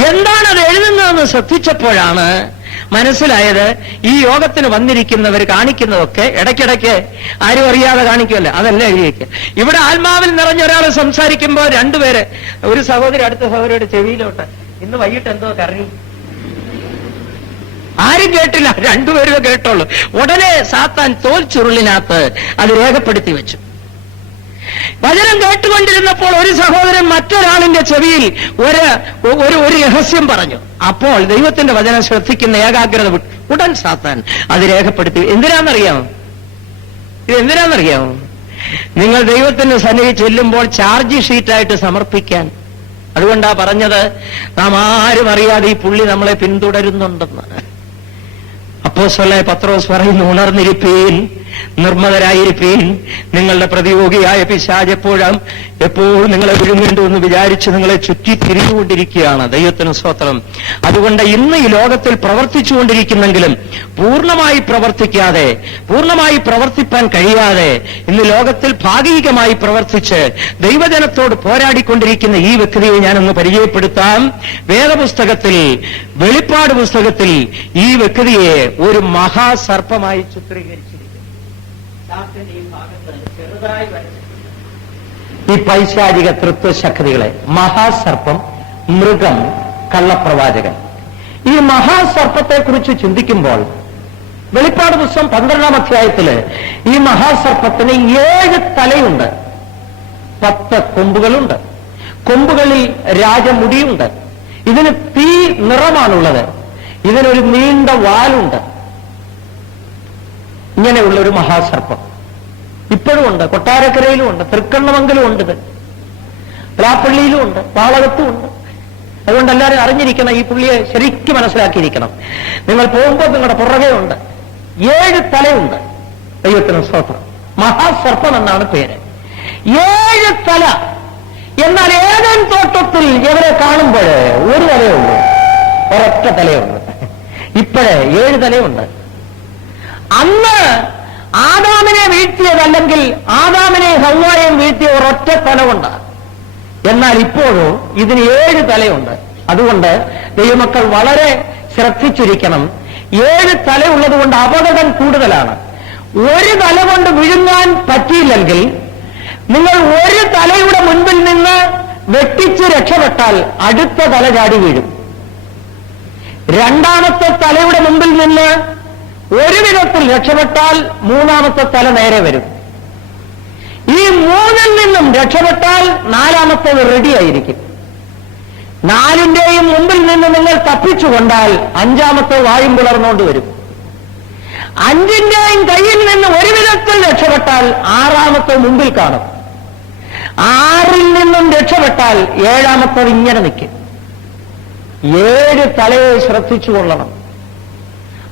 എന്താണ് അത് എഴുതുന്നതെന്ന് ശ്രദ്ധിച്ചപ്പോഴാണ് മനസ്സിലായത്, ഈ യോഗത്തിന് വന്നിരിക്കുന്നവർ കാണിക്കുന്നതൊക്കെ ഇടയ്ക്കിടയ്ക്ക് ആരും അറിയാതെ കാണിക്കുമല്ലോ, അതല്ല എഴുതിയേക്ക്. ഇവിടെ ആത്മാവിൽ നിറഞ്ഞ ഒരാൾ സംസാരിക്കുമ്പോൾ രണ്ടുപേര്, ഒരു സഹോദരി അടുത്ത സഹോദരിയുടെ ചെവിയിലോട്ട് ഇന്ന് വൈകിട്ട് എന്തോ കറങ്ങി, ആരും കേട്ടില്ല, രണ്ടുപേരും കേട്ടോളൂ. ഉടനെ സാത്താൻ തോൽ ചുരുളിനകത്ത് അത് രേഖപ്പെടുത്തി വെച്ചു. വചനം കേട്ടുകൊണ്ടിരുന്നപ്പോൾ ഒരു സഹോദരൻ മറ്റൊരാളിന്റെ ചെവിയിൽ ഒരു രഹസ്യം പറഞ്ഞു. അപ്പോൾ ദൈവത്തിന്റെ വചനം ശ്രദ്ധിക്കുന്ന ഏകാഗ്രത ഉടൻ സാത്താൻ അത് രേഖപ്പെടുത്തി. എന്തിനാണെന്നറിയാമോ? നിങ്ങൾ ദൈവത്തിന്റെ സന്നിധി ചെല്ലുമ്പോൾ ചാർജ് ഷീറ്റായിട്ട് സമർപ്പിക്കാൻ. അതുകൊണ്ടാ പറഞ്ഞത്, നാം ആരും അറിയാതെ ഈ പുള്ളി നമ്മളെ പിന്തുടരുന്നുണ്ടെന്ന്. അപ്പോസ്തലനായ പത്രോസ് പറയുന്നു, ഉണർന്നിരിപ്പീൻ, നിർമ്മതരായിരിപ്പീൻ, നിങ്ങളുടെ പ്രതിയോഗിയായ പിശാച് എപ്പോഴും നിങ്ങളെ വിഴുങ്ങേണ്ടുവെന്ന് വിചാരിച്ച് നിങ്ങളെ ചുറ്റി തിരിഞ്ഞുകൊണ്ടിരിക്കുകയാണ്. ദൈവത്തിന് സ്തോത്രം. അതുകൊണ്ട് ഇന്ന് ഈ ലോകത്തിൽ പ്രവർത്തിച്ചുകൊണ്ടിരിക്കുന്നെങ്കിലും പൂർണ്ണമായി പ്രവർത്തിക്കാതെ, പൂർണ്ണമായി പ്രവർത്തിപ്പാൻ കഴിയാതെ ഇന്ന് ലോകത്തിൽ ഭാഗികമായി പ്രവർത്തിച്ച് ദൈവജനത്തോട് പോരാടിക്കൊണ്ടിരിക്കുന്ന ഈ വ്യക്തിയെ ഞാനൊന്ന് പരിചയപ്പെടുത്താം. വേദപുസ്തകത്തിൽ, വെളിപ്പാട് പുസ്തകത്തിൽ ഈ വ്യക്തിയെ ഒരു മഹാസർപ്പമായി ചിത്രീകരിച്ചിരിക്കുന്നു. ഈ ഭാഗത്ത് ചെറുതായി ഈ പൈശാചിക തൃത്വശക്തികളെ, മഹാസർപ്പം, മൃഗം, കള്ളപ്രവാചകൻ, ഈ മഹാസർപ്പത്തെക്കുറിച്ച് ചിന്തിക്കുമ്പോൾ വെളിപ്പാട് പുസ്തകം 12-ാം അധ്യായത്തില് ഈ മഹാസർപ്പത്തിന് 7 തലയുണ്ട്, 10 കൊമ്പുകളുണ്ട്, കൊമ്പുകളിൽ രാജമുടിയുണ്ട്, ഇതിന് തീ നിറമാണുള്ളത്, ഇതിനൊരു നീണ്ട വാലുണ്ട്. ഇങ്ങനെയുള്ള ഒരു മഹാസർപ്പം ഇപ്പോഴും ഉണ്ട്. കൊട്ടാരക്കരയിലും ഉണ്ട്, തൃക്കണ്ണമംഗലും ഉണ്ട്, ഇത് പ്ലാപ്പള്ളിയിലും ഉണ്ട്, പാളകത്തും ഉണ്ട്. അതുകൊണ്ട് എല്ലാവരും അറിഞ്ഞിരിക്കണം, ഈ പുള്ളിയെ ശരിക്കും മനസ്സിലാക്കിയിരിക്കണം. നിങ്ങൾ പോകുമ്പോൾ നിങ്ങളുടെ പുറകെ ഉണ്ട്. 7 തലയുണ്ട്. ദൈവത്തിന് സ്തോത്രം. മഹാസർപ്പം എന്നാണ് പേര്. 7 തല. എന്നാൽ ഏദൻ തോട്ടത്തിൽ ഇവരെ കാണുമ്പോൾ ഒരു തലയേ ഉള്ളൂ, ഒരൊറ്റ തലയുള്ളൂ. ഇപ്പോഴേ 7 തലയുണ്ട്. അന്ന് ആദാമിനെ വീഴ്ത്തിയതല്ലെങ്കിൽ ആദാമിനെ ഹവ്വായെയും വീഴ്ത്തിയ ഒരൊറ്റ തലമുണ്ട്. എന്നാൽ ഇപ്പോഴും ഇതിന് 7 തലയുണ്ട്. അതുകൊണ്ട് ദൈവമക്കൾ വളരെ ശ്രദ്ധിച്ചിരിക്കണം. 7 തലയുള്ളത് കൊണ്ട് അപകടം കൂടുതലാണ്. ഒരു തല കൊണ്ട് വിഴുങ്ങാൻ പറ്റിയില്ലെങ്കിൽ നിങ്ങൾ ഒരു തലയുടെ മുൻപിൽ നിന്ന് വെട്ടിച്ച് രക്ഷപ്പെട്ടാൽ അടുത്ത തല ചാടി വീഴും. രണ്ടാമത്തെ തലയുടെ മുമ്പിൽ നിന്ന് ഒരു വിധത്തിൽ രക്ഷപ്പെട്ടാൽ മൂന്നാമത്തെ തല നേരെ വരും. ഈ 3-ൽ നിന്നും രക്ഷപ്പെട്ടാൽ 4-മത്തേത് റെഡിയായിരിക്കും. 4-ന്റെയും മുമ്പിൽ നിന്ന് നിങ്ങൾ തപ്പിച്ചുകൊണ്ടാൽ 5-മത്തെ വായും പിളർന്നുകൊണ്ട് വരും. 5-ന്റെയും കയ്യിൽ നിന്ന് ഒരു വിധത്തിൽ രക്ഷപ്പെട്ടാൽ 6-മത്തെ മുമ്പിൽ കാണും. 6-ൽ നിന്നും രക്ഷപ്പെട്ടാൽ 7-മത്തേത് ഇങ്ങനെ നിൽക്കും. 7 തലയെ ശ്രദ്ധിച്ചുകൊള്ളണം.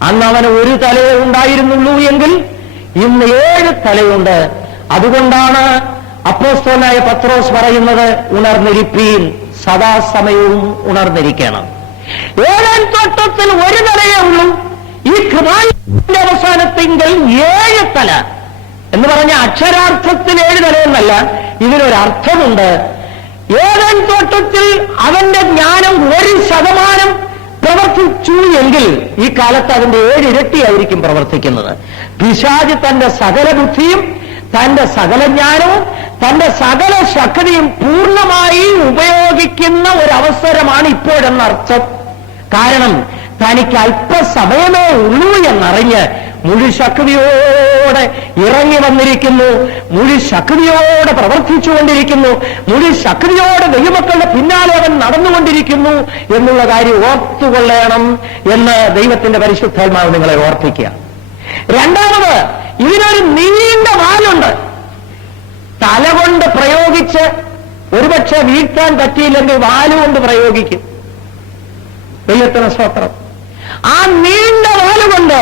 അന്ന് അവന് ഒരു തലയേ ഉണ്ടായിരുന്നുള്ളൂ എങ്കിൽ ഇന്ന് 7 തലയുണ്ട്. അതുകൊണ്ടാണ് അപ്പോസ്തലനായ പത്രോസ് പറയുന്നത്, ഉണർന്നിരിപ്പീൻ, സദാസമയവും ഉണർന്നിരിക്കണം. ഏഴാം തോട്ടത്തിൽ ഒരു തലയേ ഉള്ളൂ. ഈ കൃപായുടെ അവസാനത്തെങ്കിൽ 7 തല എന്ന് പറഞ്ഞ അക്ഷരാർത്ഥത്തിൽ 7 തലയെന്നല്ല, ഇതിനൊരർത്ഥമുണ്ട്. ഏഴാം തോട്ടത്തിൽ അവന്റെ ജ്ഞാനം 1% പ്രവർത്തിച്ചു എങ്കിൽ ഈ കാലത്ത് അതിന്റെ 7 ഇരട്ടിയായിരിക്കും പ്രവർത്തിക്കുന്നത്. പിശാച് തന്റെ സകല ബുദ്ധിയും തന്റെ സകല ജ്ഞാനവും തന്റെ സകല ശക്തിയും പൂർണ്ണമായി ഉപയോഗിക്കുന്ന ഒരവസരമാണ് ഇപ്പോഴെന്നർത്ഥം. കാരണം തനിക്ക് അല്പസമയമേ ഉള്ളൂ എന്നറിഞ്ഞ് മുഴുശക്തിയോടെ ഇറങ്ങി വന്നിരിക്കുന്നു, മുഴുശക്തിയോടെ പ്രവർത്തിച്ചുകൊണ്ടിരിക്കുന്നു, മുഴുശക്തിയോടെ ദൈവമക്കളുടെ പിന്നാലെ അവൻ നടന്നുകൊണ്ടിരിക്കുന്നു എന്നുള്ള കാര്യം ഓർത്തുകൊള്ളണം എന്ന് ദൈവത്തിന്റെ പരിശുദ്ധാത്മാവ് നിങ്ങളെ ഓർപ്പിക്കുക. രണ്ടാമത്, ഇതിനൊരു നീണ്ട വാലുണ്ട്. തല കൊണ്ട് പ്രയോഗിച്ച് ഒരുപക്ഷെ വീഴ്ത്താൻ പറ്റിയില്ലെങ്കിൽ വാലുകൊണ്ട് പ്രയോഗിക്കും. ദൈവത്തിന് സ്തോത്രം. ആ നീണ്ട വാലുകൊണ്ട്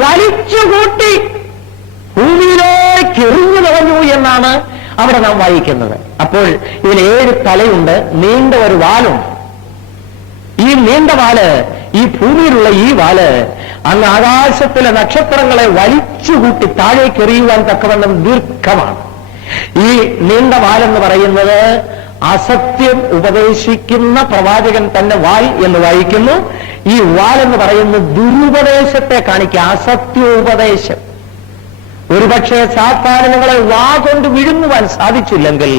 വലിച്ചുകൂട്ടി ഭൂമിയിലേക്ക് എറിഞ്ഞു കളഞ്ഞു എന്നാണ് അവിടെ നാം വായിക്കുന്നത്. അപ്പോൾ ഇതിൽ 7 തലയുണ്ട്, നീണ്ട ഒരു വാലുണ്ട്. ഈ നീണ്ട വാല്, ഈ ഭൂമിയിലുള്ള ഈ വാല് അങ്ങ് ആകാശത്തിലെ നക്ഷത്രങ്ങളെ വലിച്ചുകൂട്ടി താഴേക്ക് എറിയുവാൻ തക്കവണ്ണം ദീർഘമാണ്. ഈ നീണ്ട വാലെന്ന് പറയുന്നത് അസത്യം ഉപദേശിക്കുന്ന പ്രവാചകൻ തന്നെ വാൽ എന്ന് വായിക്കുന്നു. ഈ വാൽ എന്ന് പറയുന്നത് ദുരുപദേശത്തെ കാണിക്കുക, അസത്യോപദേശം. ഒരുപക്ഷെ സാത്താന് നിങ്ങളെ വാ കൊണ്ട് വിഴുങ്ങുവാൻ സാധിച്ചില്ലെങ്കിൽ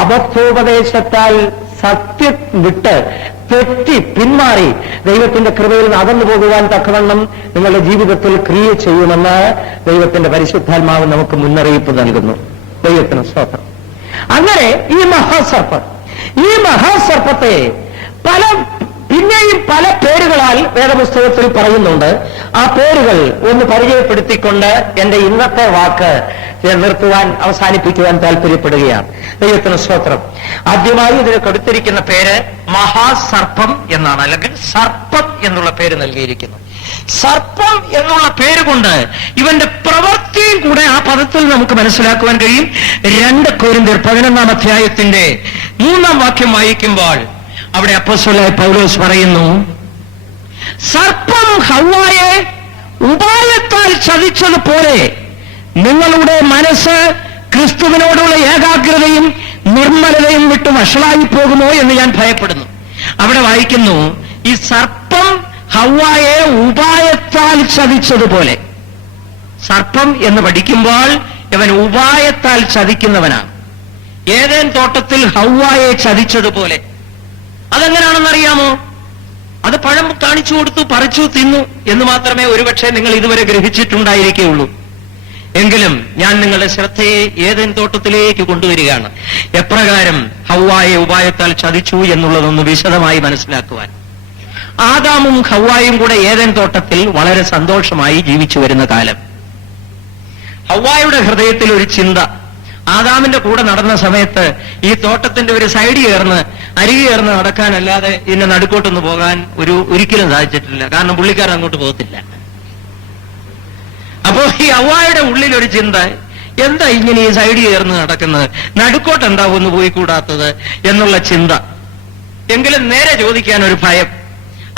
അബദ്ധോപദേശത്താൽ സത്യം വിട്ട് തെറ്റി പിന്മാറി ദൈവത്തിന്റെ കൃപയിൽ നിന്ന് അകന്നു പോകുവാൻ തക്കവണ്ണം നിങ്ങളുടെ ജീവിതത്തിൽ ക്രിയ ചെയ്യുമെന്ന് ദൈവത്തിന്റെ പരിശുദ്ധാത്മാവ് നമുക്ക് മുന്നറിയിപ്പ് നൽകുന്നു. ദൈവത്തിന് സ്തോത്രം. അങ്ങനെ ഈ മഹാസർപ്പത്തെ പിന്നെയും പല പേരുകളാൽ വേദപുസ്തകത്തിൽ പറയുന്നുണ്ട്. ആ പേരുകൾ ഒന്ന് പരിചയപ്പെടുത്തിക്കൊണ്ട് എന്റെ ഇന്നത്തെ വാക്ക് നിർത്തുവാൻ അവസാനിപ്പിക്കുവാൻ താല്പര്യപ്പെടുകയാണ്. ദൈവത്തിന് സ്തോത്രം. ആദ്യമായി ഇതിന് കൊടുത്തിരിക്കുന്ന പേര് മഹാസർപ്പം എന്നാണ്, അല്ലെങ്കിൽ സർപ്പം എന്നുള്ള പേര് നൽകിയിരിക്കുന്നു. സർപ്പം എന്നുള്ള പേര് കൊണ്ട് ഇവന്റെ പ്രവൃത്തിയും കൂടെ ആ പദത്തിൽ നമുക്ക് മനസ്സിലാക്കുവാൻ കഴിയും. 2 കൊരിന്ത്യർ 11-ാം അധ്യായത്തിന്റെ 3-ാം വാക്യം വായിക്കുമ്പോൾ അവിടെ അപ്പോസ്തലനായ പൗലോസ് പറയുന്നു, സർപ്പം ഹവ്വായെ ഉപായത്താൽ ചതിച്ചതുപോലെ നിങ്ങളുടെ മനസ്സ് ക്രിസ്തുവിനോടുള്ള ഏകാഗ്രതയും നിർമ്മലതയും വിട്ട് വഷളായി പോകുമോ എന്ന് ഞാൻ ഭയപ്പെടുന്നു. അവിടെ വായിക്കുന്നു, ഈ സർപ്പം ഹവ്വായെ ഉപായത്താൽ ചതിച്ചതുപോലെ. സർപ്പം എന്ന് പഠിക്കുമ്പോൾ ഇവൻ ഉപായത്താൽ ചതിക്കുന്നവനാണ്. ഏദെൻ തോട്ടത്തിൽ ഹവ്വായെ ചതിച്ചതുപോലെ. അതെങ്ങനെയാണെന്നറിയാമോ? അത് പഴം കാണിച്ചു കൊടുത്തു, പറിച്ചു, തിന്നു എന്ന് മാത്രമേ ഒരുപക്ഷെ നിങ്ങൾ ഇതുവരെ ഗ്രഹിച്ചിട്ടുണ്ടായിരിക്കുകയുള്ളൂ. എങ്കിലും ഞാൻ നിങ്ങളുടെ ശ്രദ്ധയെ ഏദെൻ തോട്ടത്തിലേക്ക് കൊണ്ടുവരികയാണ്, എപ്രകാരം ഹവ്വായെ ഉപായത്താൽ ചതിച്ചു എന്നുള്ളതൊന്ന് വിശദമായി മനസ്സിലാക്കുവാൻ. ആദാമും ഹവ്വായും കൂടെ ഏദെൻ തോട്ടത്തിൽ വളരെ സന്തോഷമായി ജീവിച്ചു വരുന്ന കാലം. ഹവ്വായുടെ ഹൃദയത്തിൽ ഒരു ചിന്ത, ആദാമിന്റെ കൂടെ നടന്ന സമയത്ത് ഈ തോട്ടത്തിന്റെ ഒരു സൈഡ് അരികെ ചേർന്ന് നടക്കാനല്ലാതെ ഇതിന്റെ നടുക്കോട്ടൊന്ന് പോകാൻ ഒരിക്കലും സാധിച്ചിട്ടില്ല. കാരണം പുള്ളിക്കാരൻ അങ്ങോട്ട് പോകത്തില്ല. അപ്പോ ഈ ഹവ്വായുടെ ഉള്ളിലൊരു ചിന്ത, എന്താ ഇങ്ങനെ ഈ സൈഡ് ചേർന്ന് നടക്കുന്നത്, നടുക്കോട്ട് എന്താ ഒന്ന് പോയി കൂടാത്തത് എന്നുള്ള ചിന്ത. എങ്കിലും നേരെ ചോദിക്കാൻ ഒരു ഭയം.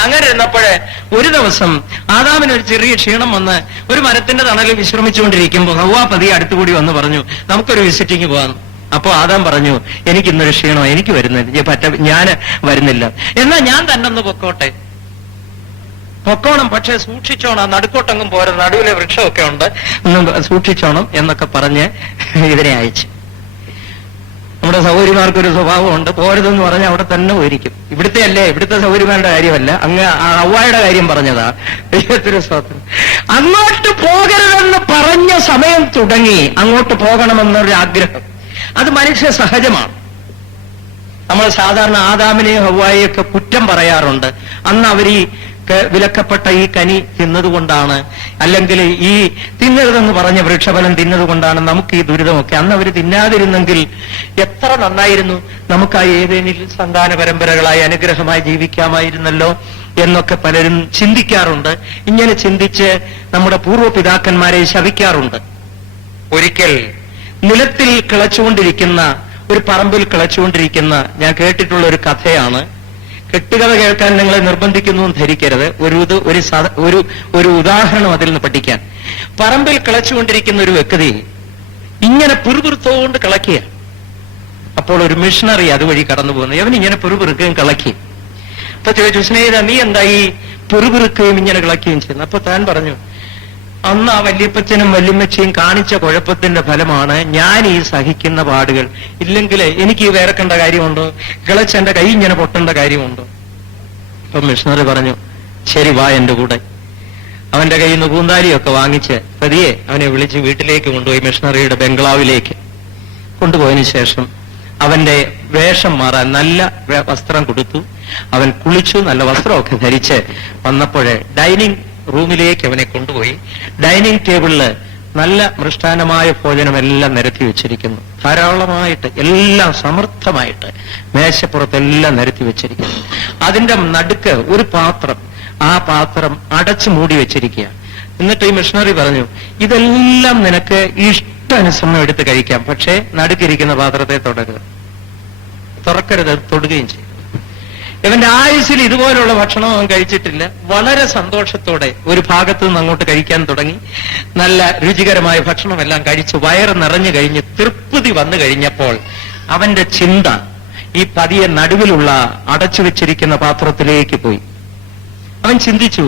അങ്ങനെ ഇരുന്നപ്പോഴേ ഒരു ദിവസം ആദാമിനൊരു ചെറിയ ക്ഷീണം വന്ന് ഒരു മരത്തിന്റെ തണലിൽ വിശ്രമിച്ചുകൊണ്ടിരിക്കുമ്പോൾ ഹവ്വാ പതിയെ അടുത്തുകൂടി വന്ന് പറഞ്ഞു, നമുക്കൊരു വിസിറ്റിംഗ് പോകാം. അപ്പോ ആദാം പറഞ്ഞു, എനിക്കിന്നൊരു ക്ഷീണം, എനിക്ക് വരുന്നില്ല, ഞാൻ വരുന്നില്ല. എന്നാ ഞാൻ തന്നെ ഒന്ന് പൊക്കോണം, പക്ഷെ സൂക്ഷിച്ചോണം, നടുക്കോട്ടെങ്ങും പോരാ, നടുവിലെ വൃക്ഷമൊക്കെ ഉണ്ട്, ഒന്ന് സൂക്ഷിച്ചോണം എന്നൊക്കെ പറഞ്ഞ് ഇതിനെ അയച്ചു. നമ്മുടെ സൗകര്യമാർക്കൊരു സ്വഭാവമുണ്ട്, പോരുതെന്ന് പറഞ്ഞാൽ അവിടെ തന്നെ പോയിരിക്കും. ഇവിടുത്തെ സൗകര്യമാരുടെ കാര്യമല്ല, അങ്ങ് ഹവ്വായുടെ കാര്യം പറഞ്ഞതാ. ദൈവത്തിന് സ്തോത്രം. അങ്ങോട്ട് പോകരുതെന്ന് പറഞ്ഞ സമയം തുടങ്ങി അങ്ങോട്ട് പോകണമെന്നൊരു ആഗ്രഹം. അത് മനുഷ്യ സഹജമാണ്. നമ്മൾ സാധാരണ ആദാമിനെയും ഹവ്വായെയൊക്കെ കുറ്റം പറയാറുണ്ട്. അന്ന് അവരീ വിലക്കപ്പെട്ട ഈ കനി തിന്നതുകൊണ്ടാണ്, അല്ലെങ്കിൽ ഈ തിന്നരുതെന്ന് പറഞ്ഞ വൃക്ഷഫലം തിന്നതുകൊണ്ടാണ് നമുക്ക് ഈ ദുരിതമൊക്കെ. അന്ന് അവർ തിന്നാതിരുന്നെങ്കിൽ എത്ര നന്നായിരുന്നു, നമുക്ക് ആ ഏതേനിൽ സന്താന പരമ്പരകളായി അനുഗ്രഹമായി ജീവിക്കാമായിരുന്നല്ലോ എന്നൊക്കെ പലരും ചിന്തിക്കാറുണ്ട്. ഇങ്ങനെ ചിന്തിച്ച് നമ്മുടെ പൂർവ്വ പിതാക്കന്മാരെ ശപിക്കാറുണ്ട്. ഒരിക്കൽ നിലത്തിൽ കിളച്ചുകൊണ്ടിരിക്കുന്ന ഒരു പറമ്പിൽ കിളച്ചുകൊണ്ടിരിക്കുന്ന ഞാൻ കേട്ടിട്ടുള്ള ഒരു കഥയാണ്. കെട്ടുകഥ കേൾക്കാൻ നിങ്ങളെ നിർബന്ധിക്കുന്നു എന്ന് ധരിക്കരുത്. ഒരു ഉദാഹരണം അതിൽ നിന്ന് പഠിക്കാൻ. പറമ്പിൽ കിളച്ചുകൊണ്ടിരിക്കുന്ന ഒരു വ്യക്തി ഇങ്ങനെ പിറുപിറുത്തോണ്ട് കിളക്കുക. അപ്പോൾ ഒരു മിഷണറി അതുവഴി കടന്നു പോകുന്നു. അവൻ ഇങ്ങനെ പിറുപിറുക്കുകയും കിളക്കി. അപ്പൊ ചോദിച്ചു, സ്നേഹിത നീ എന്താ ഈ പിറുപിറുക്കുകയും ഇങ്ങനെ കിളക്കുകയും ചെയ്യുന്നു? അപ്പൊ താൻ പറഞ്ഞു, അന്ന് ആ വല്യപ്പച്ചനും വല്യമ്മച്ചയും കാണിച്ച കുഴപ്പത്തിന്റെ ഫലമാണ് ഞാൻ ഈ സഹിക്കുന്ന പാടുകൾ. ഇല്ലെങ്കിൽ എനിക്ക് ഈ വേർക്കേണ്ട കാര്യമുണ്ടോ? കിളച്ച് എന്റെ കൈ ഇങ്ങനെ പൊട്ടേണ്ട കാര്യമുണ്ടോ? അപ്പൊ മിഷണറി പറഞ്ഞു, ശരി വാ എന്റെ കൂടെ. അവന്റെ കയ്യിൽ നിന്ന് കൂന്താലിയൊക്കെ വാങ്ങിച്ച് പതിയെ അവനെ വിളിച്ച് വീട്ടിലേക്ക് കൊണ്ടുപോയി മിഷണറിയുടെ ബംഗ്ലാവിലേക്ക് കൊണ്ടുപോയതിനു ശേഷം അവന്റെ വേഷം മാറാൻ നല്ല വസ്ത്രം കൊടുത്തു. അവൻ കുളിച്ചു, നല്ല വസ്ത്രമൊക്കെ ധരിച്ച് വന്നപ്പോഴേ ഡൈനിങ് റൂമിലേക്ക് അവനെ കൊണ്ടുപോയി. ഡൈനിങ് ടേബിളില് നല്ല മൃഷ്ടാന്നമായ ഭോജനമെല്ലാം നിരത്തി വെച്ചിരിക്കുന്നു. ധാരാളമായിട്ട് എല്ലാം സമൃദ്ധമായിട്ട് മേശപ്പുറത്തെല്ലാം നിരത്തി വെച്ചിരിക്കുന്നു. അതിന്റെ നടുക്ക് ഒരു പാത്രം, ആ പാത്രം അടച്ചു മൂടി വെച്ചിരിക്കുക. എന്നിട്ട് ഈ മിഷണറി പറഞ്ഞു, ഇതെല്ലാം നിനക്ക് ഇഷ്ടാനുസരണം എടുത്ത് കഴിക്കാം, പക്ഷേ നടുക്കിരിക്കുന്ന പാത്രത്തെ തുറക്കരുത്, തൊടുകയും ചെയ്യും. ഇവന്റെ ആയുസ്സിൽ ഇതുപോലുള്ള ഭക്ഷണം അവൻ കഴിച്ചിട്ടില്ല. വളരെ സന്തോഷത്തോടെ ഒരു ഭാഗത്തു നിന്ന് അങ്ങോട്ട് കഴിക്കാൻ തുടങ്ങി. നല്ല രുചികരമായ ഭക്ഷണമെല്ലാം കഴിച്ച് വയറ് നിറഞ്ഞു കഴിഞ്ഞ് തൃപ്തി വന്നു കഴിഞ്ഞപ്പോൾ അവന്റെ ചിന്ത ഈ പതിയെ നടുവിലുള്ള അടച്ചു വെച്ചിരിക്കുന്ന പാത്രത്തിലേക്ക് പോയി. അവൻ ചിന്തിച്ചു,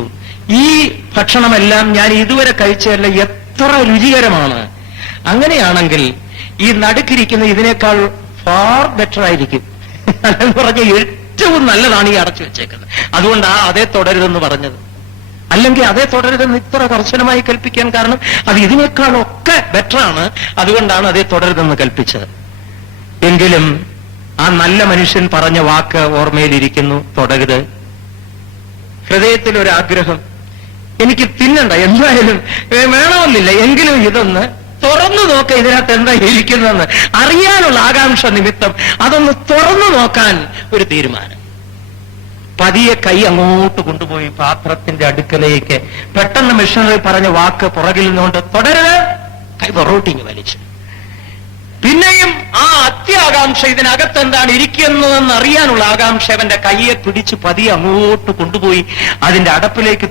ഈ ഭക്ഷണമെല്ലാം ഞാൻ ഇതുവരെ കഴിച്ചതല്ല, എത്ര രുചികരമാണ്. അങ്ങനെയാണെങ്കിൽ ഈ നടുക്കിരിക്കുന്ന ഇതിനേക്കാൾ ഫാർ ബെറ്റർ ആയിരിക്കും എന്ന് പറഞ്ഞ ഏറ്റവും നല്ലതാണ് ഈ അടച്ചു വെച്ചേക്കുന്നത്. അതുകൊണ്ടാ അതേ തുടരുതെന്ന് പറഞ്ഞത്. അല്ലെങ്കിൽ അതേ തുടരുതെന്ന് ഇത്ര കർശനമായി കൽപ്പിക്കാൻ കാരണം അത് ഇതിനേക്കാളൊക്കെ ബെറ്ററാണ്. അതുകൊണ്ടാണ് അതേ തുടരുതെന്ന് കൽപ്പിച്ചത്. എങ്കിലും ആ നല്ല മനുഷ്യൻ പറഞ്ഞ വാക്ക് ഓർമ്മയിലിരിക്കുന്നു, തുടരുത്. ഹൃദയത്തിൽ ഒരാഗ്രഹം, എനിക്ക് തിന്നണ്ട, എന്തായാലും വേണമെന്നില്ല, എങ്കിലും ഇതൊന്ന് തുറന്നു നോക്ക, ഇതിനകത്ത് എന്താ ഇരിക്കുന്നതെന്ന് അറിയാനുള്ള ആകാംക്ഷ നിമിത്തം അതൊന്ന് തുറന്നു നോക്കാൻ ഒരു തീരുമാനം. പതിയെ കൈ അങ്ങോട്ട് കൊണ്ടുപോയി പാത്രത്തിന്റെ അടുക്കലേക്ക്. പെട്ടെന്ന് മിഷണറി പറഞ്ഞ വാക്ക് പുറകിൽ നിന്നുകൊണ്ട് തുടരുത്, കൈ പുറകോട്ടിങ് വലിച്ചു. പിന്നെയും ആ അത്യാകാംക്ഷ, ഇതിനകത്ത് എന്താണ് ഇരിക്കുന്നതെന്ന് അറിയാനുള്ള ആകാംക്ഷ അവന്റെ കൈയെ പിടിച്ച് പതിയെ അങ്ങോട്ട് കൊണ്ടുപോയി അതിന്റെ അടപ്പിലേക്ക്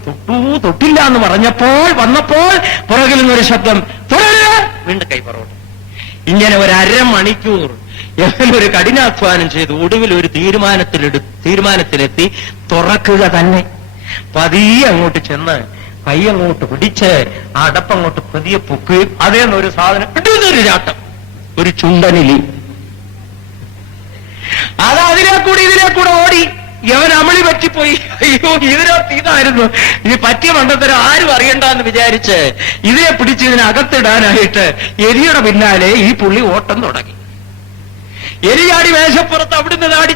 തൊട്ടില്ല എന്ന് വന്നപ്പോൾ പുറകിൽ നിന്നൊരു ശബ്ദം, തുടരുക, വീണ്ടും കൈ പുറകോട്ട്. ഇങ്ങനെ ഒരു അരമണിക്കൂർ ഒരു കഠിനാധ്വാനം ചെയ്തു. ഒടുവിൽ ഒരു തീരുമാനത്തിലെത്തി, തുറക്കുക തന്നെ. പതിയെ അങ്ങോട്ട് ചെന്ന് കൈ അങ്ങോട്ട് പിടിച്ച് ആ അടപ്പങ്ങോട്ട് പതിയെ പൊക്കുകയും അതേന്നൊരു സാധനം ഇടുന്നൊരു ചാട്ടം, ഒരു ചുണ്ടനിലി. അത് ഇതിലെ കൂടെ ഓടി. യവൻ അമളി പറ്റിപ്പോയി. അയ്യോ, ഇതിനകത്ത് ഇതായിരുന്നു. ഇനി പറ്റിയ മണ്ടത്തരം ആരും അറിയണ്ടെന്ന് വിചാരിച്ച് ഇതിനെ പിടിച്ച് ഇതിനകത്തിടാനായിട്ട് എലിയുടെ പിന്നാലെ ഈ പുള്ളി ഓട്ടം തുടങ്ങി. എലി ചാടി മേശപ്പുറത്ത്, അവിടുന്ന് താഴെ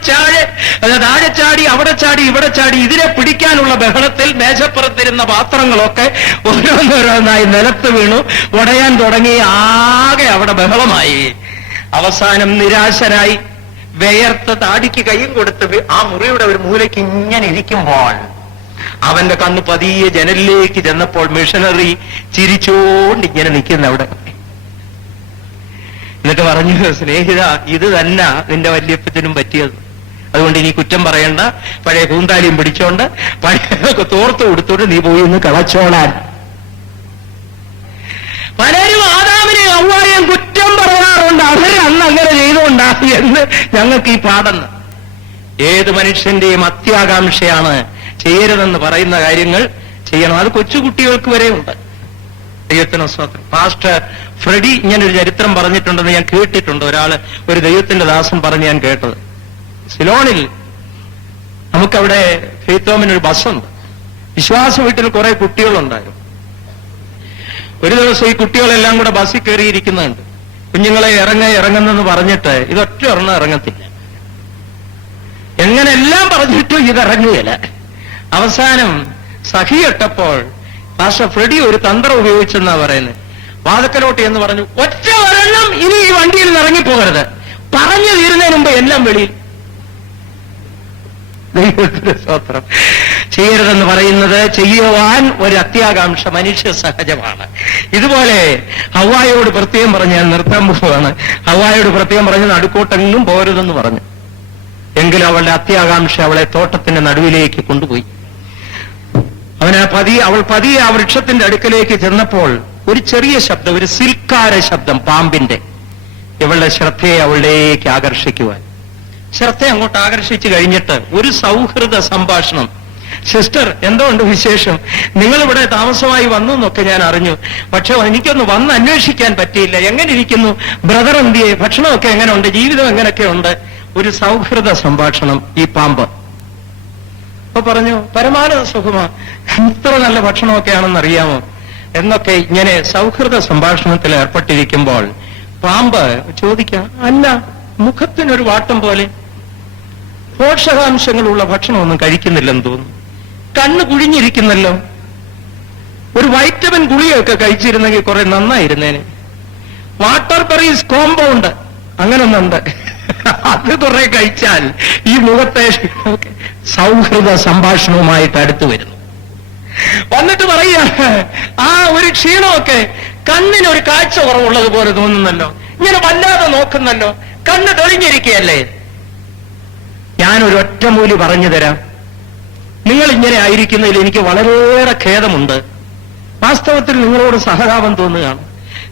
ചാടി, അവിടെ ചാടി, ഇവിടെ ചാടി. ഇതിനെ പിടിക്കാനുള്ള ബഹളത്തിൽ മേശപ്പുറത്തിരുന്ന പാത്രങ്ങളൊക്കെ ഓരോന്നോരോന്നായി നിലത്ത് വീണു, ഉടയാൻ തുടങ്ങി. ആകെ അവിടെ ബഹളമായി. അവസാനം നിരാശനായി വിയർത്ത് താടിക്ക് കൈയും കൊടുത്ത് ആ മുറിയുടെ ഒരു മൂലയ്ക്ക് ഇങ്ങനെ ഇരിക്കുമ്പോൾ അവന്റെ കണ്ണ് പതിയെ ജനലിലേക്ക് ചെന്നപ്പോൾ മിഷണറി ചിരിച്ചോണ്ട് ഇങ്ങനെ നിൽക്കുന്ന അവിടെ. എന്നിട്ട് പറഞ്ഞു, സ്നേഹിത, ഇത് തന്നെ നിന്റെ വല്യപ്പച്ചനും പറ്റിയത്. അതുകൊണ്ട് ഇനി കുറ്റം പറയണ്ട, പഴയ കൂന്താലിയും പിടിച്ചോണ്ട് പഴയ തോർത്ത് കൊടുത്തോണ്ട് നീ പോയി ഒന്ന് കളച്ചോളാൻ. പലരും ആദാമിനെ ഹവ്വായെയും കുറ്റം പറയാറുണ്ട്, അവര് അന്ന് അങ്ങനെ ചെയ്തുകൊണ്ടാ എന്ന് ഞങ്ങൾക്ക് ഈ പാടുന്നു. ഏത് മനുഷ്യന്റെയും അത്യാകാംക്ഷയാണ് ചെയ്യരുതെന്ന് പറയുന്ന കാര്യങ്ങൾ ചെയ്യണം. അത് കൊച്ചുകുട്ടികൾക്ക് വരെയുണ്ട്. ദൈവത്തിന് സ്തോത്രം. പാസ്റ്റർ ഫ്രെഡി ഇങ്ങനൊരു ചരിത്രം പറഞ്ഞിട്ടുണ്ടെന്ന് ഞാൻ കേട്ടിട്ടുണ്ട്. ഒരു ദൈവത്തിന്റെ ദാസൻ പറഞ്ഞ് ഞാൻ കേട്ടത്. സിലോണിൽ നമുക്കവിടെ ഫെയ്ത്തോമിനൊരു ബസ്സുണ്ട്. വിശ്വാസ വീട്ടിൽ കുറെ കുട്ടികളുണ്ടായിരുന്നു. ഒരു ദിവസം ഈ കുട്ടികളെല്ലാം കൂടെ ബസ്സിൽ കയറിയിരിക്കുന്നുണ്ട്. കുഞ്ഞുങ്ങളെ ഇറങ്ങുന്നെന്ന് പറഞ്ഞിട്ട് ഇതൊറ്റ ഒരെണ്ണം ഇറങ്ങത്തില്ല. എങ്ങനെല്ലാം പറഞ്ഞിട്ടും ഇതിറങ്ങുകയില്ല. അവസാനം സഖി ഇട്ടപ്പോൾ പാസ്റ്റർ ഫ്രെഡി ഒരു തന്ത്രം ഉപയോഗിച്ചെന്നാ പറയുന്നത്. വാതക്കലോട്ട് എന്ന് പറഞ്ഞു, ഒറ്റ ഒരെണ്ണം ഇനി ഈ വണ്ടിയിൽ നിന്ന് ഇറങ്ങിപ്പോകരുത്, പറഞ്ഞു തീരുന്നതിന് മുമ്പ് എല്ലാം വെളിയിൽ. ദൈവത്തിന്റെ സ്തോത്രം. ചെയ്യരുതെന്ന് പറയുന്നത് ചെയ്യുവാൻ ഒരു അത്യാകാംക്ഷ മനുഷ്യ സഹജമാണ്. ഇതുപോലെ ഹവ്വായോട് പ്രത്യേകം പറഞ്ഞ് ഞാൻ നിർത്താൻ പോവുകയാണ്. ഹവ്വായോട് പ്രത്യേകം പറഞ്ഞ് നടുക്കോട്ടെങ്കിലും പോരുതെന്ന് പറഞ്ഞു. എങ്കിലും അവളുടെ അത്യാകാംക്ഷ അവളെ തോട്ടത്തിന്റെ നടുവിലേക്ക് കൊണ്ടുപോയി. അവൾ പതിയെ ആ വൃക്ഷത്തിന്റെ അടുക്കലേക്ക് ചെന്നപ്പോൾ ഒരു ചെറിയ ശബ്ദം, ഒരു സിൽക്കാര ശബ്ദം, പാമ്പിന്റെ, ഇവളുടെ ശ്രദ്ധയെ അവളിലേക്ക് ആകർഷിക്കുവാൻ. ശ്രദ്ധ അങ്ങോട്ട് ആകർഷിച്ചു കഴിഞ്ഞിട്ട് ഒരു സൗഹൃദ സംഭാഷണം. സിസ്റ്റർ, എന്തോണ്ട് വിശേഷം? നിങ്ങളിവിടെ താമസമായി വന്നു എന്നൊക്കെ ഞാൻ അറിഞ്ഞു. പക്ഷെ എനിക്കൊന്ന് വന്ന് അന്വേഷിക്കാൻ പറ്റിയില്ല. എങ്ങനെ ഇരിക്കുന്നു ബ്രദർ? എന്തിയെ? ഭക്ഷണമൊക്കെ എങ്ങനെയുണ്ട്? ജീവിതം എങ്ങനെയൊക്കെ ഉണ്ട്? ഒരു സൗഹൃദ സംഭാഷണം. ഈ പാമ്പ് അപ്പൊ പറഞ്ഞു, പരമാനന്ദ സുഖമാ, ഇത്ര നല്ല ഭക്ഷണമൊക്കെയാണെന്ന് അറിയാമോ എന്നൊക്കെ ഇങ്ങനെ സൗഹൃദ സംഭാഷണത്തിൽ ഏർപ്പെട്ടിരിക്കുമ്പോൾ പാമ്പ് ചോദിക്കാം, അല്ല, മുഖത്തിനൊരു വാട്ടം പോലെ പോഷകാംശങ്ങളുള്ള ഭക്ഷണമൊന്നും കഴിക്കുന്നില്ലെന്ന് തോന്നുന്നു. കണ്ണ് കുഴിഞ്ഞിരിക്കുന്നല്ലോ. ഒരു വൈറ്റമിൻ ഗുളിയൊക്കെ കഴിച്ചിരുന്നെങ്കിൽ കുറെ നന്നായിരുന്നേനെ. വാട്ടർ ബെറീസ് കോമ്പൗണ്ട് അങ്ങനൊന്നുണ്ട്, അത് കുറെ കഴിച്ചാൽ ഈ മുഖത്തെ സൗഹൃദ സംഭാഷണവുമായിട്ട് അടുത്തു വരുന്നു. വന്നിട്ട് പറയുക, ആ ഒരു ക്ഷീണമൊക്കെ കണ്ണിനൊരു കാഴ്ച കുറവുള്ളത് പോലെ തോന്നുന്നല്ലോ, ഇങ്ങനെ വല്ലാതെ നോക്കുന്നല്ലോ, കണ്ണ് തെളിഞ്ഞിരിക്കുകയല്ലേ. ഞാനൊരു ഒറ്റമൂലി പറഞ്ഞു തരാം. നിങ്ങൾ ഇങ്ങനെ ആയിരിക്കുന്നതിൽ എനിക്ക് വളരെയേറെ ഖേദമുണ്ട്. വാസ്തവത്തിൽ നിങ്ങളോട് സഹതാപം തോന്നുകയാണ്.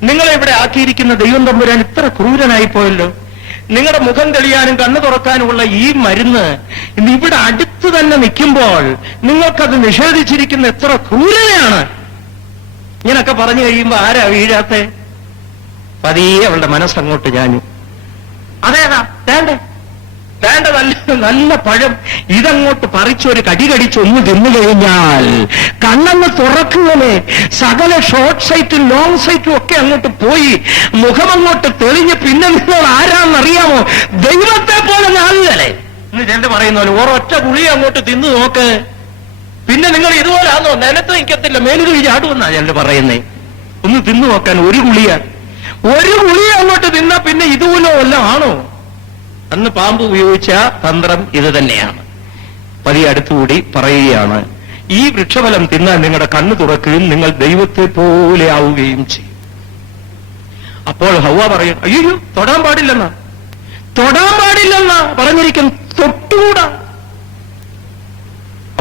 നിങ്ങളെ ഇവിടെ ആക്കിയിരിക്കുന്ന ദൈവം തമ്പുരാൻ ഇത്ര ക്രൂരനായി പോയല്ലോ. നിങ്ങളുടെ മുഖം തെളിയാനും കണ്ണു തുറക്കാനുമുള്ള ഈ മരുന്ന് ഇന്ന് ഇവിടെ അടുത്ത് തന്നെ നിൽക്കുമ്പോൾ നിങ്ങൾക്കത് നിഷേധിച്ചിരിക്കുന്ന എത്ര ക്രൂരതയാണ്. ഇങ്ങനൊക്കെ പറഞ്ഞു കഴിയുമ്പോ ആരാ വീഴാത്തെ? പതിയെ അവളുടെ മനസ്സങ്ങോട്ട് ഞാഞ്ഞു. അതേതാ വേണ്ടേ? വേണ്ട, നല്ല പഴം. ഇതങ്ങോട്ട് പറിച്ചൊരു കടി കടിച്ചൊന്ന് തിന്നു കഴിഞ്ഞാൽ കണ്ണങ്ങ് തുറക്കുകയെ സകല ഷോർട്ട് സൈറ്റും ലോങ് സൈറ്റും ഒക്കെ അങ്ങോട്ട് പോയി മുഖമങ്ങോട്ട് തെളിഞ്ഞ് പിന്നെ നിങ്ങൾ ആരാന്നറിയാമോ? ദൈവത്തെ പോലെ ഞാനല്ലേ എന്ന് ചെണ്ട് പറയുന്ന പോലെ ഒരൊറ്റ ഗുളി അങ്ങോട്ട് തിന്നു നോക്ക്. പിന്നെ നിങ്ങൾ ഇതുപോലെ ആണോ? നിലത്ത് നിൽക്കത്തില്ല, മേലുകി ചാടുമെന്നാ ചെണ്ട് പറയുന്നേ. ഒന്ന് തിന്നു നോക്കാൻ ഒരു ഗുളിയ അങ്ങോട്ട് തിന്നാ പിന്നെ ഇതുപോലെ വല്ലതും ആണോ? അന്ന് പാമ്പ് ഉപയോഗിച്ച തന്ത്രം ഇത് തന്നെയാണ്. പതിയെ അടുത്തുകൂടി പറയുകയാണ്, ഈ വൃക്ഷഫലം തിന്നാൽ നിങ്ങളുടെ കണ്ണ് തുറക്കുകയും നിങ്ങൾ ദൈവത്തെ പോലെ ആവുകയും ചെയ്യും. അപ്പോൾ ഹവ്വ പറയും, അയ്യോ, തൊടാൻ പാടില്ലെന്നാ പറഞ്ഞിരിക്കും, തൊട്ടുകൂടാ.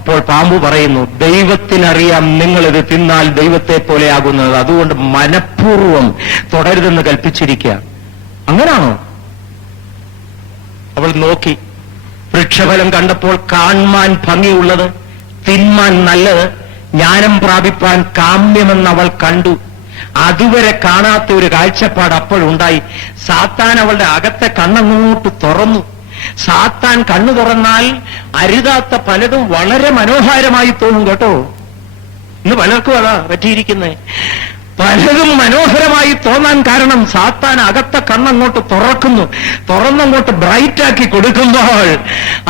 അപ്പോൾ പാമ്പ് പറയുന്നു, ദൈവത്തിനറിയാം നിങ്ങളിത് തിന്നാൽ ദൈവത്തെ പോലെ ആകുന്നത്, അതുകൊണ്ട് മനഃപൂർവ്വം തുടരുതെന്ന് കൽപ്പിച്ചിരിക്കുക. അങ്ങനാണോ? അവൾ നോക്കി. വൃക്ഷഫലം കണ്ടപ്പോൾ കാൺമാൻ ഭംഗിയുള്ളത്, തിന്മാൻ നല്ലത്, ജ്ഞാനം പ്രാപിപ്പാൻ കാമ്യമെന്ന് അവൾ കണ്ടു. അതുവരെ കാണാത്ത ഒരു കാഴ്ചപ്പാട് അപ്പോഴുണ്ടായി. സാത്താൻ അവളുടെ അകത്തെ കണ്ണങ്ങോട്ട് തുറന്നു. സാത്താൻ കണ്ണു തുറന്നാൽ അരുതാത്ത പലതും വളരെ മനോഹരമായി തോന്നും കേട്ടോ. ഇന്ന് പലർക്കും അതാ പറ്റിയിരിക്കുന്നത്. പലതും മനോഹരമായി തോന്നാൻ കാരണം സാത്താൻ അകത്ത കണ്ണങ്ങോട്ട് തുറന്നങ്ങോട്ട് ബ്രൈറ്റാക്കി കൊടുക്കുമ്പോൾ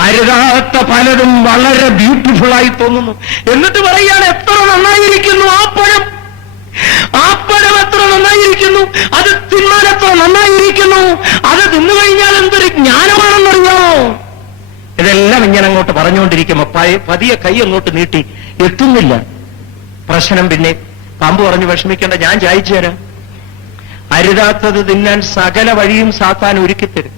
അരുതാത്ത പലതും വളരെ ബ്യൂട്ടിഫുള്ളായി തോന്നുന്നു. എന്നിട്ട് പറയുകയാണ്, എത്ര നന്നായിരിക്കുന്നു ആ പഴം എത്ര നന്നായിരിക്കുന്നു, അത് തിന്മാൻ എത്ര നന്നായിരിക്കുന്നു, അത് തിന്നുകഴിഞ്ഞാൽ എന്തൊരു ജ്ഞാനമാണെന്നറിയാമോ? ഇതെല്ലാം ഇങ്ങനെ അങ്ങോട്ട് പറഞ്ഞുകൊണ്ടിരിക്കുമ്പോ പതിയെ കൈ അങ്ങോട്ട് നീട്ടി, എത്തുന്നില്ല. പ്രശ്നം പിന്നെ പാമ്പ് പറഞ്ഞു, വിഷമിക്കേണ്ട, ഞാൻ ചായച്ചു തരാം. അരുതാത്തത് തിന്നാൻ സകല വഴിയും സാത്താൻ ഒരുക്കിത്തരും.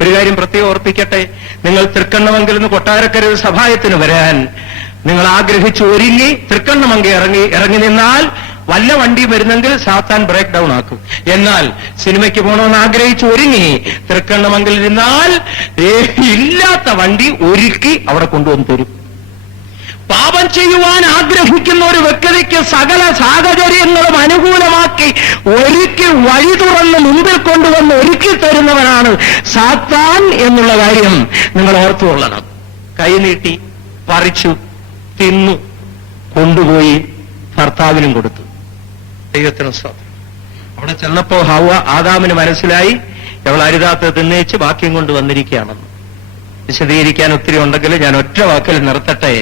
ഒരു കാര്യം പ്രത്യേകം ഓർപ്പിക്കട്ടെ, നിങ്ങൾ തൃക്കണ്ണമംഗലിൽ നിന്ന് കൊട്ടാരക്കര സഭായത്തിന് വരാൻ നിങ്ങൾ ആഗ്രഹിച്ചു ഒരുങ്ങി തൃക്കണ്ണമംഗൽ ഇറങ്ങി നിന്നാൽ വല്ല വണ്ടി വരുന്നെങ്കിൽ സാത്താൻ ബ്രേക്ക് ഡൗൺ ആക്കും. എന്നാൽ സിനിമയ്ക്ക് പോകണമെന്ന് ആഗ്രഹിച്ചു ഒരുങ്ങി തൃക്കണ്ണമംഗലിൽ നിന്നാൽ ഇല്ലാത്ത വണ്ടി ഒരുക്കി അവിടെ കൊണ്ടുവന്ന് തരും. പാപം ചെയ്യുവാൻ ആഗ്രഹിക്കുന്ന ഒരു വ്യക്തിക്ക് സകല സാഹചര്യങ്ങളും അനുകൂലമാക്കി ഒരുക്കി വഴി തുറന്ന് മുമ്പിൽ കൊണ്ടുവന്ന് ഒരുക്കി തരുന്നവനാണ് സാത്താൻ എന്നുള്ള കാര്യം നിങ്ങൾ ഓർത്തുകൊള്ളണം. കൈനീട്ടി പറിച്ചു, തിന്നു, കൊണ്ടുപോയി ഭർത്താവിനും കൊടുത്തു. ദൈവത്തിന് സ്തോത്രം. അവിടെ ചെന്നപ്പോ ഹവ്വ ആദാമിന് മനസ്സിലായി അവൾ അരുതാത്ത തിന്നേച്ച് ബാക്കിയും കൊണ്ട് വന്നിരിക്കുകയാണെന്ന്. വിശദീകരിക്കാൻ ഒത്തിരി ഉണ്ടെങ്കിൽ ഞാൻ ഒറ്റ വാക്കിൽ നിർത്തട്ടെ.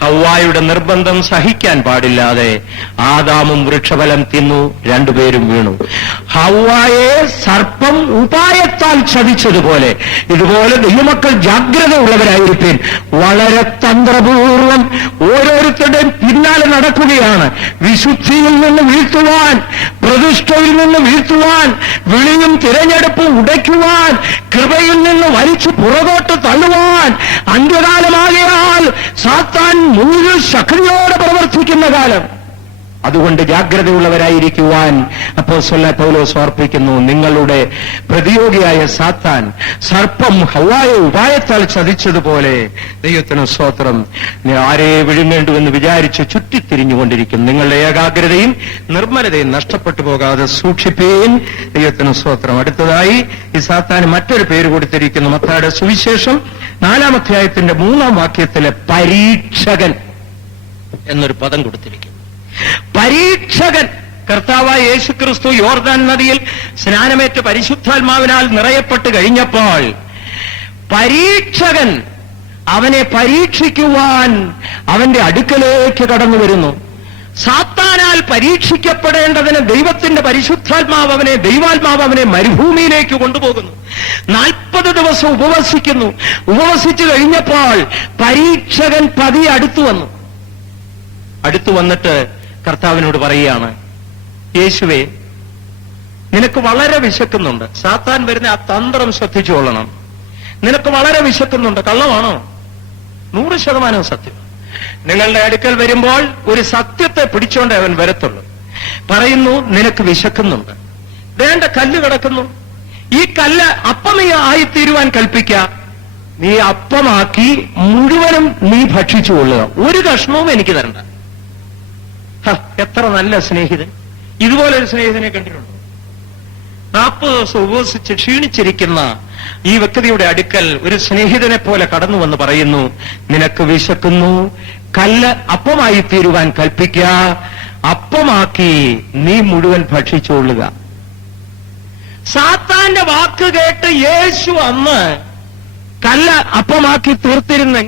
ഹവ്വായുടെ നിർബന്ധം സഹിക്കാൻ പാടില്ലാതെ ആദാമും വൃക്ഷഫലം തിന്നു, രണ്ടുപേരും വീണു. ഹവ്വായെ സർപ്പം ഉപായത്താൽ ചതിച്ചതുപോലെ ഇതുപോലെ ദൈവമക്കൾ ജാഗ്രത ഉള്ളവരായിരിക്കും. വളരെ തന്ത്രപൂർവം ഓരോരുത്തരുടെയും പിന്നാലെ നടക്കുകയാണ്. വിശുദ്ധിയിൽ നിന്ന് വീഴ്ത്തുവാൻ, പ്രതിഷ്ഠയിൽ നിന്ന് വീഴ്ത്തുവാൻ, വിളിയും തിരഞ്ഞെടുപ്പും ഉടയ്ക്കുവാൻ, കൃപയിൽ നിന്ന് വലിച്ചു പുറകോട്ട് തള്ളുവാൻ. അന്ത്യകാലമാകയാൽ സാത്താൻ മുഴുവൻ ശക്തിയോടെ പ്രവർത്തിക്കുന്ന കാലം. അതുകൊണ്ട് ജാഗ്രതയുള്ളവരായിരിക്കുവാൻ അപ്പോസ്തലനായ പൗലോസ് ഓർപ്പിക്കുന്നു. നിങ്ങളുടെ പ്രതിയോഗിയായ സാത്താൻ സർപ്പം ഹവ്വായെ ഉപായത്താൽ ചതിച്ചതുപോലെ, ദൈവത്തിന് സ്തോത്രം, ആരെ വിഴുങ്ങേണ്ടുവെന്ന് വിചാരിച്ച് ചുറ്റിത്തിരിഞ്ഞുകൊണ്ടിരിക്കും. നിങ്ങളുടെ ഏകാഗ്രതയും നിർമ്മലതയും നഷ്ടപ്പെട്ടു പോകാതെ സൂക്ഷിപ്പീൻ. ദൈവത്തിന് സ്തോത്രം. അടുത്തതായി ഈ സാത്താന് മറ്റൊരു പേര് കൊടുത്തിരിക്കുന്നു. മത്തായിയുടെ സുവിശേഷം 4-ാം അധ്യായത്തിന്റെ 3-ാം വാക്യത്തിലെ പരീക്ഷകൻ എന്നൊരു പദം കൊടുത്തിരിക്കുന്നു. പരീക്ഷകൻ. കർത്താവായ യേശുക്രിസ്തു യോർദാൻ നദിയിൽ സ്നാനമേറ്റ് പരിശുദ്ധാത്മാവിനാൽ നിറയപ്പെട്ട് കഴിഞ്ഞപ്പോൾ പരീക്ഷകൻ അവനെ പരീക്ഷിക്കുവാൻ അവന്റെ അടുക്കലേക്ക് കടന്നു വരുന്നു. സാത്താനാൽ പരീക്ഷിക്കപ്പെടേണ്ടതിന് ദൈവത്തിന്റെ പരിശുദ്ധാത്മാവ് അവനെ, ദൈവാത്മാവ് അവനെ മരുഭൂമിയിലേക്ക് കൊണ്ടുപോകുന്നു. 40 ദിവസം ഉപവസിക്കുന്നു. ഉപവസിച്ചു കഴിഞ്ഞപ്പോൾ പരീക്ഷകൻ പതിയെ അടുത്തു വന്നിട്ട് കർത്താവിനോട് പറയുകയാണ്, യേശുവേ, നിനക്ക് വളരെ വിശക്കുന്നുണ്ട്. സാത്താൻ വരുന്ന ആ തന്ത്രം ശ്രദ്ധിച്ചുകൊള്ളണം. നിനക്ക് വളരെ വിശക്കുന്നുണ്ട്. കള്ളമാണോ? 100% സത്യം. നിങ്ങളുടെ അടുക്കൽ വരുമ്പോൾ ഒരു സത്യത്തെ പിടിച്ചോണ്ടേ അവൻ വരത്തുള്ളൂ. പറയുന്നു, നിനക്ക് വിശക്കുന്നുണ്ട്, വേണ്ട കല്ല് കിടക്കുന്നു, ഈ കല്ല് അപ്പമായിത്തീരുവാൻ കൽപ്പിക്ക, നീ അപ്പമാക്കി മുഴുവനും നീ ഭക്ഷിച്ചുകൊള്ളുക, ഒരു കഷ്ണവും എനിക്ക് തരണ്ട. എത്ര നല്ല സ്നേഹിതൻ! ഇതുപോലൊരു സ്നേഹിതനെ കണ്ടിട്ടുണ്ടോ? 40 ദിവസം ഉപവസിച്ച് ക്ഷീണിച്ചിരിക്കുന്ന ഈ വ്യക്തിയുടെ അടുക്കൽ ഒരു സ്നേഹിതനെ പോലെ കടന്നു വന്ന് പറയുന്നു, നിനക്ക് വിശക്കുന്നു, കല്ല് അപ്പമായി തീരുവാൻ കൽപ്പിക്കുക, അപ്പമാക്കി നീ മുഴുവൻ ഭക്ഷിച്ചുകൊള്ളുക. സാത്താന്റെ വാക്ക് കേട്ട് യേശു അന്ന് കല്ല് അപ്പമാക്കി തീർത്തിരുന്നെങ്കിൽ